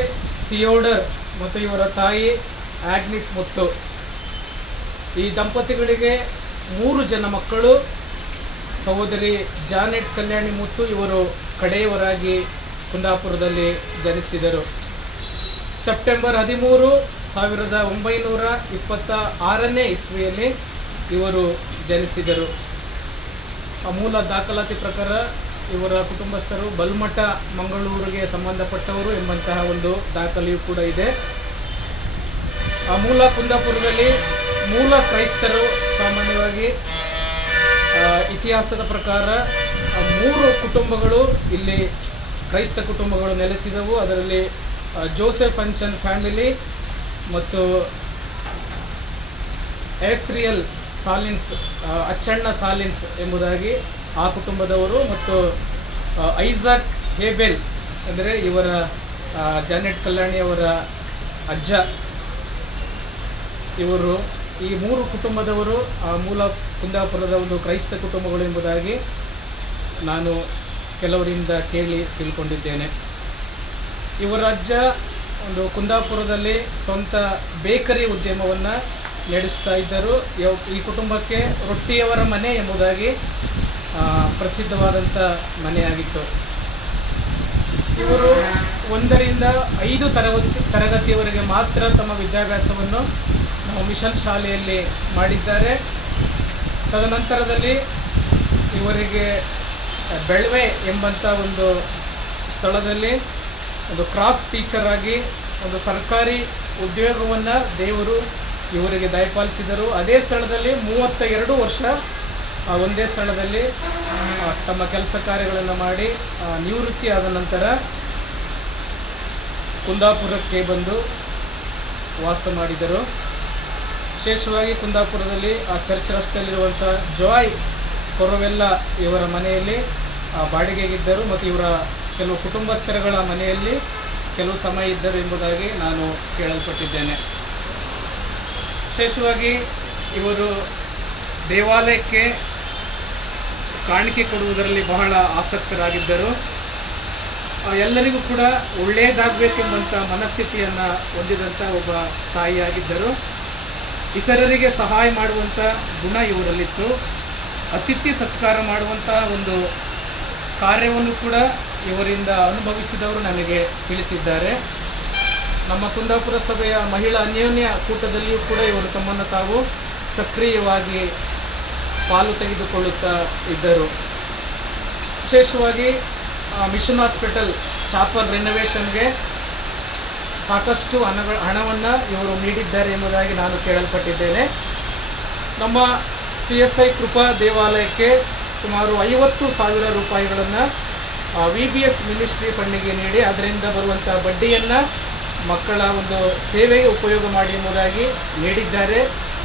ಥಿಯೋಡರ್ ಮತ್ತು ಇವರ ತಾಯಿ ಆಗ್ನಿಸ್ ಮುತ್ತು. ಈ ದಂಪತಿಗಳಿಗೆ 3 ಜನ ಮಕ್ಕಳು. ಸಹೋದರಿ ಜಾನೆಟ್ ಕಲ್ಯಾಣಿ ಮುತ್ತು ಇವರು ಕಡೆಯವರಾಗಿ ಕುಂದಾಪುರದಲ್ಲಿ ಜನಿಸಿದರು. ಸೆಪ್ಟೆಂಬರ್ 13, 1926ನೇ ಇಸ್ವಿಯಲ್ಲಿ ಇವರು ಜನಿಸಿದರು. ಮೂಲ ದಾಖಲಾತಿ ಪ್ರಕಾರ ಇವರ ಕುಟುಂಬಸ್ಥರು ಬಲ್ಮಠ ಮಂಗಳೂರಿಗೆ ಸಂಬಂಧಪಟ್ಟವರು ಎಂಬಂತಹ ಒಂದು ದಾಖಲೆಯೂ ಕೂಡ ಇದೆ. ಮೂಲ ಕುಂದಾಪುರದಲ್ಲಿ ಮೂಲ ಕ್ರೈಸ್ತರು ಸಾಮಾನ್ಯವಾಗಿ ಇತಿಹಾಸದ ಪ್ರಕಾರ 3 ಕುಟುಂಬಗಳು ಇಲ್ಲಿ ಕ್ರೈಸ್ತ ಕುಟುಂಬಗಳು ನೆಲೆಸಿದವು. ಅದರಲ್ಲಿ ಜೋಸೆಫ್ ಅಂಚನ್ ಫ್ಯಾಮಿಲಿ ಮತ್ತು ಏಸ್ರಿಯಲ್ ಸಾಲಿನ್ಸ್, ಅಚ್ಚಣ್ಣ ಸಾಲಿನ್ಸ್ ಎಂಬುದಾಗಿ ಆ ಕುಟುಂಬದವರು, ಮತ್ತು ಐಸಾಕ್ ಹೇಬೆಲ್ ಅಂದರೆ ಇವರ ಜಾನೆಟ್ ಕಲ್ಯಾಣಿಯವರ ಅಜ್ಜ. ಇವರು ಈ 3 ಕುಟುಂಬದವರು ಮೂಲ ಕುಂದಾಪುರದ ಒಂದು ಕ್ರೈಸ್ತ ಕುಟುಂಬಗಳು ಎಂಬುದಾಗಿ ನಾನು ಕೆಲವರಿಂದ ಕೇಳಿ ತಿಳ್ಕೊಂಡಿದ್ದೇನೆ. ಇವರ ಅಜ್ಜ ಒಂದು ಕುಂದಾಪುರದಲ್ಲಿ ಸ್ವಂತ ಬೇಕರಿ ಉದ್ಯಮವನ್ನು ನಡೆಸ್ತಾ ಇದ್ದರು. ಈ ಕುಟುಂಬಕ್ಕೆ ರೊಟ್ಟಿಯವರ ಮನೆ ಎಂಬುದಾಗಿ ಪ್ರಸಿದ್ಧವಾದಂಥ ಮನೆಯಾಗಿತ್ತು. ಇವರು 1 ರಿಂದ 5 ತರಗತಿಯವರೆಗೆ ಮಾತ್ರ ತಮ್ಮ ವಿದ್ಯಾಭ್ಯಾಸವನ್ನು ಮಿಷನ್ ಶಾಲೆಯಲ್ಲಿ ಮಾಡಿದ್ದಾರೆ. ತದನಂತರದಲ್ಲಿ ಇವರಿಗೆ ಬೆಳ್ವೆ ಎಂಬಂಥ ಒಂದು ಸ್ಥಳದಲ್ಲಿ ಒಂದು ಕ್ರಾಫ್ಟ್ ಟೀಚರ್ ಆಗಿ ಒಂದು ಸರ್ಕಾರಿ ಉದ್ಯೋಗವನ್ನು ದೇವರು ಇವರಿಗೆ ದಯಪಾಲಿಸಿದರು. ಅದೇ ಸ್ಥಳದಲ್ಲಿ 32 ವರ್ಷ ಒಂದೇ ಸ್ಥಳದಲ್ಲಿ ತಮ್ಮ ಕೆಲಸ ಕಾರ್ಯಗಳನ್ನು ಮಾಡಿ ನಿವೃತ್ತಿ ಆದ ನಂತರ ಕುಂದಾಪುರಕ್ಕೆ ಬಂದು ವಾಸ ಮಾಡಿದರು. ವಿಶೇಷವಾಗಿ ಕುಂದಾಪುರದಲ್ಲಿ ಚರ್ಚ್ ರಸ್ತೆಯಲ್ಲಿರುವಂಥ ಜಾಯ್ ಕೊರವೆಲ್ಲ ಇವರ ಮನೆಯಲ್ಲಿ ಬಾಡಿಗೆಗಿದ್ದರು ಮತ್ತು ಇವರ ಕೆಲವು ಕುಟುಂಬಸ್ಥರುಗಳ ಮನೆಯಲ್ಲಿ ಕೆಲವು ಸಮಯ ಇದ್ದರು ಎಂಬುದಾಗಿ ನಾನು ಕೇಳಲ್ಪಟ್ಟಿದ್ದೇನೆ. ವಿಶೇಷವಾಗಿ ಇವರು ದೇವಾಲಯಕ್ಕೆ ಕಾಣಿಕೆ ಕೊಡುವುದರಲ್ಲಿ ಬಹಳ ಆಸಕ್ತರಾಗಿದ್ದರು. ಎಲ್ಲರಿಗೂ ಕೂಡ ಒಳ್ಳೆಯದಾಗಬೇಕೆಂಬಂಥ ಮನಸ್ಥಿತಿಯನ್ನು ಹೊಂದಿದಂಥ ಒಬ್ಬ ತಾಯಿಯಾಗಿದ್ದರು. ಇತರರಿಗೆ ಸಹಾಯ ಮಾಡುವಂಥ ಗುಣ ಇವರಲ್ಲಿತ್ತು. ಅತಿಥಿ ಸತ್ಕಾರ ಮಾಡುವಂಥ ಒಂದು ಕಾರ್ಯವನ್ನು ಕೂಡ ಇವರಿಂದ ಅನುಭವಿಸಿದವರು ನನಗೆ ತಿಳಿಸಿದ್ದಾರೆ. ನಮ್ಮ ಕುಂದಾಪುರ ಸಭೆಯ ಮಹಿಳಾ ಅನ್ಯೋನ್ಯ ಕೂಟದಲ್ಲಿಯೂ ಕೂಡ ಇವರು ತಮ್ಮನ್ನು ತಾವು ಸಕ್ರಿಯವಾಗಿ ಪಾಲು ತೆಗೆದುಕೊಳ್ಳುತ್ತಾ ಇದ್ದರು. ವಿಶೇಷವಾಗಿ ಮಿಷನ್ ಹಾಸ್ಪಿಟಲ್ ಚಾಪಲ್ ರೆನೋವೇಷನ್ಗೆ ಸಾಕಷ್ಟು ಹಣವನ್ನು ಇವರು ನೀಡಿದ್ದಾರೆ ಎಂಬುದಾಗಿ ನಾನು ಕೇಳಲ್ಪಟ್ಟಿದ್ದೇನೆ. ನಮ್ಮ CSI ಕೃಪಾ ದೇವಾಲಯಕ್ಕೆ ಸುಮಾರು 50,000 ರೂಪಾಯಿಗಳನ್ನು VBS ಮಿನಿಸ್ಟ್ರಿ ಫಂಡಿಗೆ ನೀಡಿ ಅದರಿಂದ ಬರುವಂಥ ಬಡ್ಡಿಯನ್ನು ಮಕ್ಕಳ ಒಂದು ಸೇವೆಗೆ ಉಪಯೋಗ ಮಾಡಿ ಎಂಬುದಾಗಿ ನೀಡಿದ್ದಾರೆ.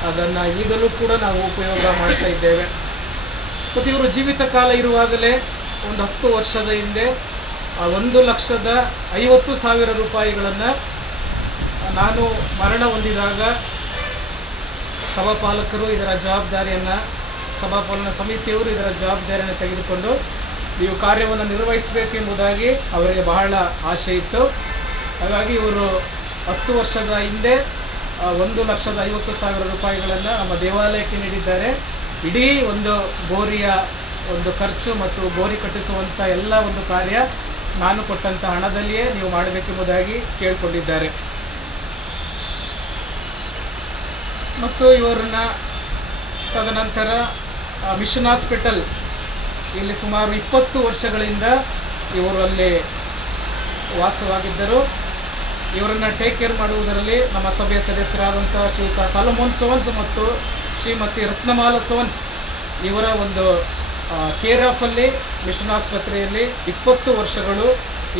ಅದನ್ನು ಈಗಲೂ ಕೂಡ ನಾವು ಉಪಯೋಗ ಮಾಡ್ತಾ ಇದ್ದೇವೆ. ಮತ್ತು ಇವರು ಜೀವಿತ ಕಾಲ ಇರುವಾಗಲೇ ಒಂದು 10 ವರ್ಷದ ಹಿಂದೆ 1,50,000 ರೂಪಾಯಿಗಳನ್ನು ನಾನು ಮರಣ ಹೊಂದಿದಾಗ ಸಭಾಪಾಲಕರು ಇದರ ಜವಾಬ್ದಾರಿಯನ್ನು, ಸಭಾಪಾಲನಾ ಸಮಿತಿಯವರು ಇದರ ಜವಾಬ್ದಾರಿಯನ್ನು ತೆಗೆದುಕೊಂಡು ನೀವು ಕಾರ್ಯವನ್ನು ನಿರ್ವಹಿಸಬೇಕೆಂಬುದಾಗಿ ಅವರಿಗೆ ಬಹಳ ಆಸೆ ಇತ್ತು. ಹಾಗಾಗಿ ಇವರು 10 ವರ್ಷದ ಹಿಂದೆ 1,50,000 ರೂಪಾಯಿಗಳನ್ನು ನಮ್ಮ ದೇವಾಲಯಕ್ಕೆ ನೀಡಿದ್ದಾರೆ. ಇಡೀ ಒಂದು ಬೋರಿಯ ಒಂದು ಖರ್ಚು ಮತ್ತು ಬೋರಿ ಕಟ್ಟಿಸುವಂಥ ಎಲ್ಲ ಒಂದು ಕಾರ್ಯ ನಾನು ಕೊಟ್ಟಂಥ ಹಣದಲ್ಲಿಯೇ ನೀವು ಮಾಡಬೇಕೆಂಬುದಾಗಿ ಕೇಳಿಕೊಂಡಿದ್ದಾರೆ. ಮತ್ತು ಇವರನ್ನ ತದನಂತರ ಮಿಷನ್ ಹಾಸ್ಪಿಟಲ್ ಇಲ್ಲಿ ಸುಮಾರು 20 ವರ್ಷಗಳಿಂದ ಇವರು ಅಲ್ಲಿ ವಾಸವಾಗಿದ್ದರು. ಇವರನ್ನು ಟೇಕ್ ಕೇರ್ ಮಾಡುವುದರಲ್ಲಿ ನಮ್ಮ ಸಭೆಯ ಸದಸ್ಯರಾದಂಥ ಶ್ರೀಯುತ ಸಾಲಮೋನ್ ಸೋನ್ಸ್ ಮತ್ತು ಶ್ರೀಮತಿ ರತ್ನಮಾಲ ಸೋನ್ಸ್ ಇವರ ಒಂದು ಕೇರ್ ಆಫಲ್ಲಿ ಮಿಷನ್ ಆಸ್ಪತ್ರೆಯಲ್ಲಿ 20 ವರ್ಷಗಳು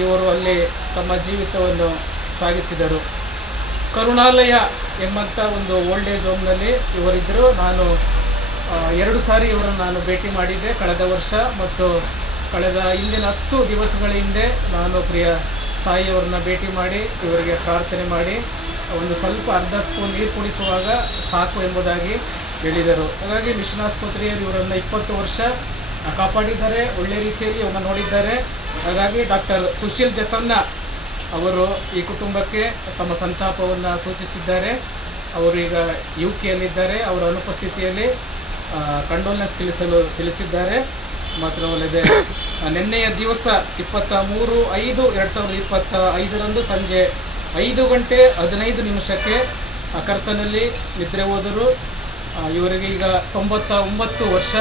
ಇವರು ಅಲ್ಲಿ ತಮ್ಮ ಜೀವಿತವನ್ನು ಸಾಗಿಸಿದರು. ಕರುಣಾಲಯ ಎಂಬಂಥ ಒಂದು ಓಲ್ಡ್ ಏಜ್ ಹೋಮ್ನಲ್ಲಿ ಇವರಿದ್ದರು. ನಾನು 2 ಸಾರಿ ಇವರನ್ನು ನಾನು ಭೇಟಿ ಮಾಡಿದ್ದೆ, ಕಳೆದ ವರ್ಷ ಮತ್ತು ಕಳೆದ ಹಿಂದಿನ 10 ದಿವಸಗಳ ಹಿಂದೆ ನಾನು ಪ್ರಿಯ ತಾಯಿಯವರನ್ನ ಭೇಟಿ ಮಾಡಿ ಇವರಿಗೆ ಪ್ರಾರ್ಥನೆ ಮಾಡಿ ಒಂದು ಸ್ವಲ್ಪ ಅರ್ಧ ಸ್ಪೂನ್ ನೀರು ಕುಡಿಸುವಾಗ ಸಾಕು ಎಂಬುದಾಗಿ ಹೇಳಿದರು. ಹಾಗಾಗಿ ಮಿಷನ್ ಆಸ್ಪತ್ರೆಯಲ್ಲಿ ಇವರನ್ನು 20 ವರ್ಷ ಕಾಪಾಡಿದ್ದಾರೆ, ಒಳ್ಳೆಯ ರೀತಿಯಲ್ಲಿ ಇವ್ರನ್ನ ನೋಡಿದ್ದಾರೆ. ಹಾಗಾಗಿ ಡಾಕ್ಟರ್ ಸುಶೀಲ್ ಜತನ್ನ ಅವರು ಈ ಕುಟುಂಬಕ್ಕೆ ತಮ್ಮ ಸಂತಾಪವನ್ನು ಸೂಚಿಸಿದ್ದಾರೆ. ಅವರು ಈಗ UK-ಯಲ್ಲಿದ್ದಾರೆ. ಅವರ ಅನುಪಸ್ಥಿತಿಯಲ್ಲಿ ಕಂಡೋಲೆನ್ಸ್ ತಿಳಿಸಿದ್ದಾರೆ. ಮಾತ್ರವಲ್ಲದೆ ನಿನ್ನೆಯ ದಿವಸ 23/5/2025 ಸಂಜೆ 5:15 ಕರ್ತನಲ್ಲಿ ನಿದ್ರೆ ಹೋದರು. ಇವರಿಗೆ ಈಗ 99 ವರ್ಷ.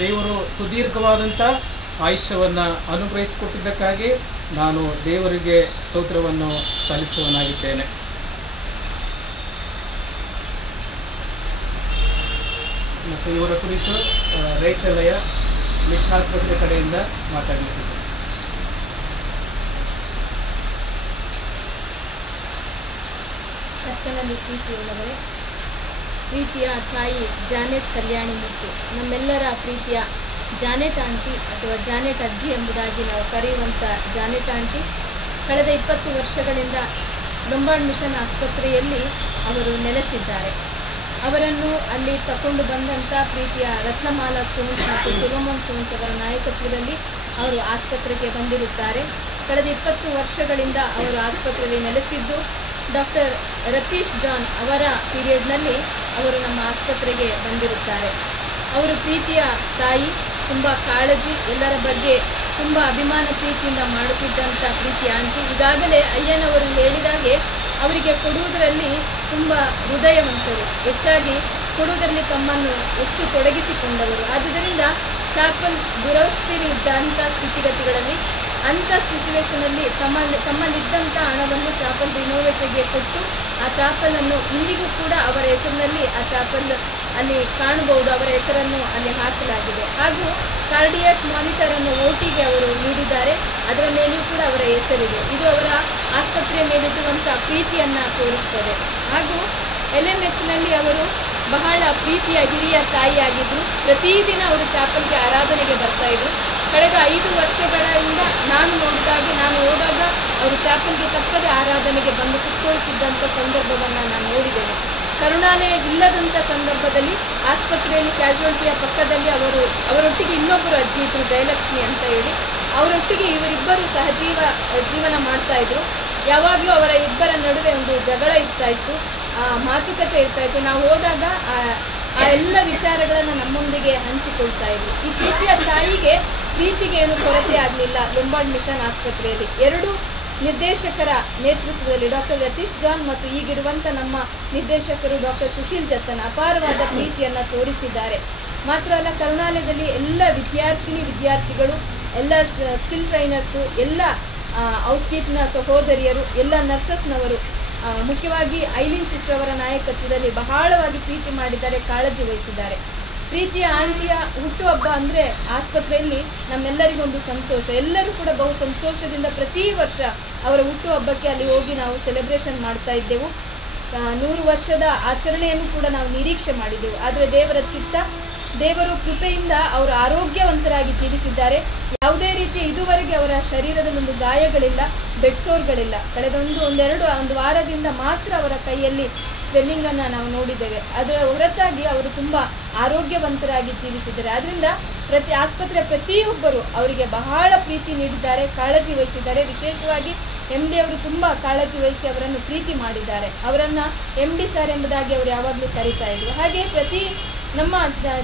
ದೇವರು ಸುದೀರ್ಘವಾದಂಥ ಆಯುಷ್ಯವನ್ನು ಅನುಗ್ರಹಿಸಿಕೊಟ್ಟಿದ್ದಕ್ಕಾಗಿ ನಾನು ದೇವರಿಗೆ ಸ್ತೋತ್ರವನ್ನು ಸಲ್ಲಿಸುವನಾಗಿದ್ದೇನೆ. ಮತ್ತು ಇವರ ಕುರಿತು ರೇಚಲಯ ಮಿಷನ್ ಆಸ್ಪತ್ರೆ ಕಡೆಯಿಂದ ಮಾತಾಡಲಿಕ್ಕೆ. ಕರ್ತನಲ್ಲಿ ಪ್ರೀತಿಯುಳ್ಳವರೇ, ಪ್ರೀತಿಯ ತಾಯಿ ಜಾನೆಟ್ ಕಲ್ಯಾಣಿ ಮೂರ್ತಿ, ನಮ್ಮೆಲ್ಲರ ಪ್ರೀತಿಯ ಜಾನೆಟ್ ಆಂಟಿ ಅಥವಾ ಜಾನೆಟ್ ಅಜ್ಜಿ ಎಂಬುದಾಗಿ ನಾವು ಕರೆಯುವಂಥ ಜಾನೆಟ್ ಆಂಟಿ ಕಳೆದ 20 ವರ್ಷಗಳಿಂದ ಲೊಂಬಾರ್ಡ್ ಮಿಷನ್ ಆಸ್ಪತ್ರೆಯಲ್ಲಿ ಅವರು ನೆಲೆಸಿದ್ದಾರೆ. ಅವರನ್ನು ಅಲ್ಲಿ ತಗೊಂಡು ಬಂದಂಥ ಪ್ರೀತಿಯ ರತ್ನಮಾಲಾ ಸೋನ್ಸ್ ಮತ್ತು ಸೊಲೊಮೋನ್ ಸೋನ್ಸ್ ಅವರ ನಾಯಕತ್ವದಲ್ಲಿ ಅವರು ಆಸ್ಪತ್ರೆಗೆ ಬಂದಿರುತ್ತಾರೆ. ಕಳೆದ 20 ವರ್ಷಗಳಿಂದ ಅವರು ಆಸ್ಪತ್ರೆಯಲ್ಲಿ ನೆಲೆಸಿದ್ದು ಡಾಕ್ಟರ್ ರತೀಶ್ ಜಾನ್ ಅವರ ಪೀರಿಯಡ್ನಲ್ಲಿ ಅವರು ನಮ್ಮ ಆಸ್ಪತ್ರೆಗೆ ಬಂದಿರುತ್ತಾರೆ. ಅವರು ಪ್ರೀತಿಯ ತಾಯಿ, ತುಂಬ ಕಾಳಜಿ, ಎಲ್ಲರ ಬಗ್ಗೆ ತುಂಬ ಅಭಿಮಾನ ಪ್ರೀತಿಯಿಂದ ಮಾಡುತ್ತಿದ್ದಂಥ ಪ್ರೀತಿಯ ಆಂಟಿ. ಈಗಾಗಲೇ ಅಯ್ಯನವರು ಹೇಳಿದಾಗೆ ಅವರಿಗೆ ಕೊಡುವುದರಲ್ಲಿ ತುಂಬ ಹೃದಯವಂತರು, ಹೆಚ್ಚಾಗಿ ಕೊಡುವುದರಲ್ಲಿ ತಮ್ಮನ್ನು ಹೆಚ್ಚು ತೊಡಗಿಸಿಕೊಂಡವರು. ಆದುದರಿಂದ ಚಾಪಲ್ ದುರವಸ್ಥೆಯಿದ್ದಂಥ ಸ್ಥಿತಿಗತಿಗಳಲ್ಲಿ, ಅಂಥ ಸಿಚುವೇಷನಲ್ಲಿ ತಮ್ಮಲ್ಲಿದ್ದಂಥ ಹಣವನ್ನು ಚಾಪಲ್ ರಿನೋವೇಟ್ಗೆ ಕೊಟ್ಟು ಆ ಚಾಪಲನ್ನು ಇಂದಿಗೂ ಕೂಡ ಅವರ ಹೆಸರಿನಲ್ಲಿ ಆ ಚಾಪಲ್ ಅಲ್ಲಿ ಕಾಣಬಹುದು. ಅವರ ಹೆಸರನ್ನು ಅಲ್ಲಿ ಹಾಕಲಾಗಿದೆ. ಹಾಗೂ ಕಾರ್ಡಿಯಾಕ್ ಮಾನಿಟರನ್ನು OTಗೆ ಅವರು ನೀಡಿದ್ದಾರೆ. ಅದರ ಮೇಲೆಯೂ ಕೂಡ ಅವರ ಹೆಸರಿದೆ. ಇದು ಅವರ ಆಸ್ಪತ್ರೆಯ ಮೇಲಿರುವಂಥ ಪ್ರೀತಿಯನ್ನು ತೋರಿಸ್ತದೆ. ಹಾಗೂ LMHನಲ್ಲಿ ಅವರು ಬಹಳ ಪ್ರೀತಿಯ ಹಿರಿಯ ತಾಯಿಯಾಗಿದ್ದರು. ಪ್ರತಿದಿನ ಅವರು ಚಾಪಲ್ಗೆ ಆರಾಧನೆಗೆ ಬರ್ತಾಯಿದ್ರು. ಕಳೆದ 5 ವರ್ಷಗಳಿಂದ ನಾನು ಹೋದಾಗ ಅವರು ಚಾಪಲ್ಗೆ ತಪ್ಪದೆ ಆರಾಧನೆಗೆ ಬಂದು ಕುತ್ಕೊಳ್ತಿದ್ದಂಥ ಸಂದರ್ಭವನ್ನು ನಾನು ನೋಡಿದ್ದೇನೆ. ಕರುಣಾಲಯ ಇಲ್ಲದಂಥ ಸಂದರ್ಭದಲ್ಲಿ ಆಸ್ಪತ್ರೆಯಲ್ಲಿ ಕ್ಯಾಶುಯಾಲಿಟಿಯ ಪಕ್ಕದಲ್ಲಿ ಅವರೊಟ್ಟಿಗೆ ಇನ್ನೊಬ್ಬರು ಅಜ್ಜಿ ಇದ್ದರು, ಜಯಲಕ್ಷ್ಮಿ ಅಂತ ಹೇಳಿ. ಅವರೊಟ್ಟಿಗೆ ಇವರಿಬ್ಬರು ಜೀವನ ಮಾಡ್ತಾಯಿದ್ರು. ಯಾವಾಗಲೂ ಅವರ ಇಬ್ಬರ ನಡುವೆ ಒಂದು ಜಗಳ ಇರ್ತಾಯಿತ್ತು, ಮಾತುಕತೆ ಇರ್ತಾಯಿತ್ತು. ನಾವು ಹೋದಾಗ ಆ ಎಲ್ಲ ವಿಚಾರಗಳನ್ನು ನಮ್ಮೊಂದಿಗೆ ಹಂಚಿಕೊಳ್ತಾ ಇದ್ರು. ಈ ಪ್ರೀತಿಯ ತಾಯಿಗೆ ಪ್ರೀತಿಗೆ ಏನು ಕೊರತೆ ಆಗಲಿಲ್ಲ. ಲೊಂಬಾರ್ಡ್ ಮಿಷನ್ ಆಸ್ಪತ್ರೆಯಲ್ಲಿ 2 ನಿರ್ದೇಶಕರ ನೇತೃತ್ವದಲ್ಲಿ ಡಾಕ್ಟರ್ ರತೀಶ್ ಜಾನ್ ಮತ್ತು ಈಗಿರುವಂಥ ನಮ್ಮ ನಿರ್ದೇಶಕರು ಡಾಕ್ಟರ್ ಸುಶೀಲ್ ಜತನ್ ಅಪಾರವಾದ ಪ್ರೀತಿಯನ್ನು ತೋರಿಸಿದ್ದಾರೆ. ಮಾತ್ರ ಅಲ್ಲ, ಕರುಣಾಲಯದಲ್ಲಿ ಎಲ್ಲ ವಿದ್ಯಾರ್ಥಿಗಳು, ಎಲ್ಲ ಸ್ಕಿಲ್ ಟ್ರೈನರ್ಸು, ಎಲ್ಲ ಹೌಸ್ಕೀಪ್ನ ಸಹೋದರಿಯರು, ಎಲ್ಲ ನರ್ಸಸ್ನವರು, ಮುಖ್ಯವಾಗಿ ಐಲಿನ್ ಸಿಸ್ಟರ್ ಅವರ ನಾಯಕತ್ವದಲ್ಲಿ ಬಹಳವಾಗಿ ಪ್ರೀತಿ ಮಾಡಿದ್ದಾರೆ, ಕಾಳಜಿ ವಹಿಸಿದ್ದಾರೆ. ಪ್ರೀತಿಯ ಆಂಟಿಯ ಹುಟ್ಟುಹಬ್ಬ ಅಂದರೆ ಆಸ್ಪತ್ರೆಯಲ್ಲಿ ನಮ್ಮೆಲ್ಲರಿಗೊಂದು ಸಂತೋಷ. ಎಲ್ಲರೂ ಕೂಡ ಬಹು ಸಂತೋಷದಿಂದ ಪ್ರತಿ ವರ್ಷ ಅವರ ಹುಟ್ಟುಹಬ್ಬಕ್ಕೆ ಅಲ್ಲಿ ಹೋಗಿ ನಾವು ಸೆಲೆಬ್ರೇಷನ್ ಮಾಡ್ತಾ ಇದ್ದೆವು. 100 ವರ್ಷದ ಆಚರಣೆಯನ್ನು ಕೂಡ ನಾವು ನಿರೀಕ್ಷೆ ಮಾಡಿದ್ದೆವು. ಆದರೆ ದೇವರ ಚಿತ್ತ, ದೇವರು ಕೃಪೆಯಿಂದ ಅವರು ಆರೋಗ್ಯವಂತರಾಗಿ ಜೀವಿಸಿದ್ದಾರೆ. ಯಾವುದೇ ರೀತಿಯ ಇದುವರೆಗೆ ಅವರ ಶರೀರದಲ್ಲಿ ಒಂದು ಗಾಯಗಳಿಲ್ಲ, ಬೆಡ್ಸೋರ್ಗಳಿಲ್ಲ. ಕಳೆದ ಒಂದು ವಾರದಿಂದ ಮಾತ್ರ ಅವರ ಕೈಯಲ್ಲಿ ಸ್ವೆಲ್ಲಿಂಗನ್ನು ನಾವು ನೋಡಿದ್ದೇವೆ. ಅದರ ಹೊರತಾಗಿ ಅವರು ತುಂಬ ಆರೋಗ್ಯವಂತರಾಗಿ ಜೀವಿಸಿದ್ದಾರೆ. ಆದ್ದರಿಂದ ಆಸ್ಪತ್ರೆಯ ಪ್ರತಿಯೊಬ್ಬರು ಅವರಿಗೆ ಬಹಳ ಪ್ರೀತಿ ನೀಡಿದ್ದಾರೆ, ಕಾಳಜಿ ವಹಿಸಿದ್ದಾರೆ. ವಿಶೇಷವಾಗಿ MD ಅವರು ತುಂಬ ಕಾಳಜಿ ವಹಿಸಿ ಅವರನ್ನು ಪ್ರೀತಿ ಮಾಡಿದ್ದಾರೆ. ಅವರನ್ನು MD ಸರ್ ಎಂಬುದಾಗಿ ಅವರು ಯಾವಾಗಲೂ ಕರೀತಾ ಇದ್ರು. ಹಾಗೆ ಪ್ರತಿ ನಮ್ಮ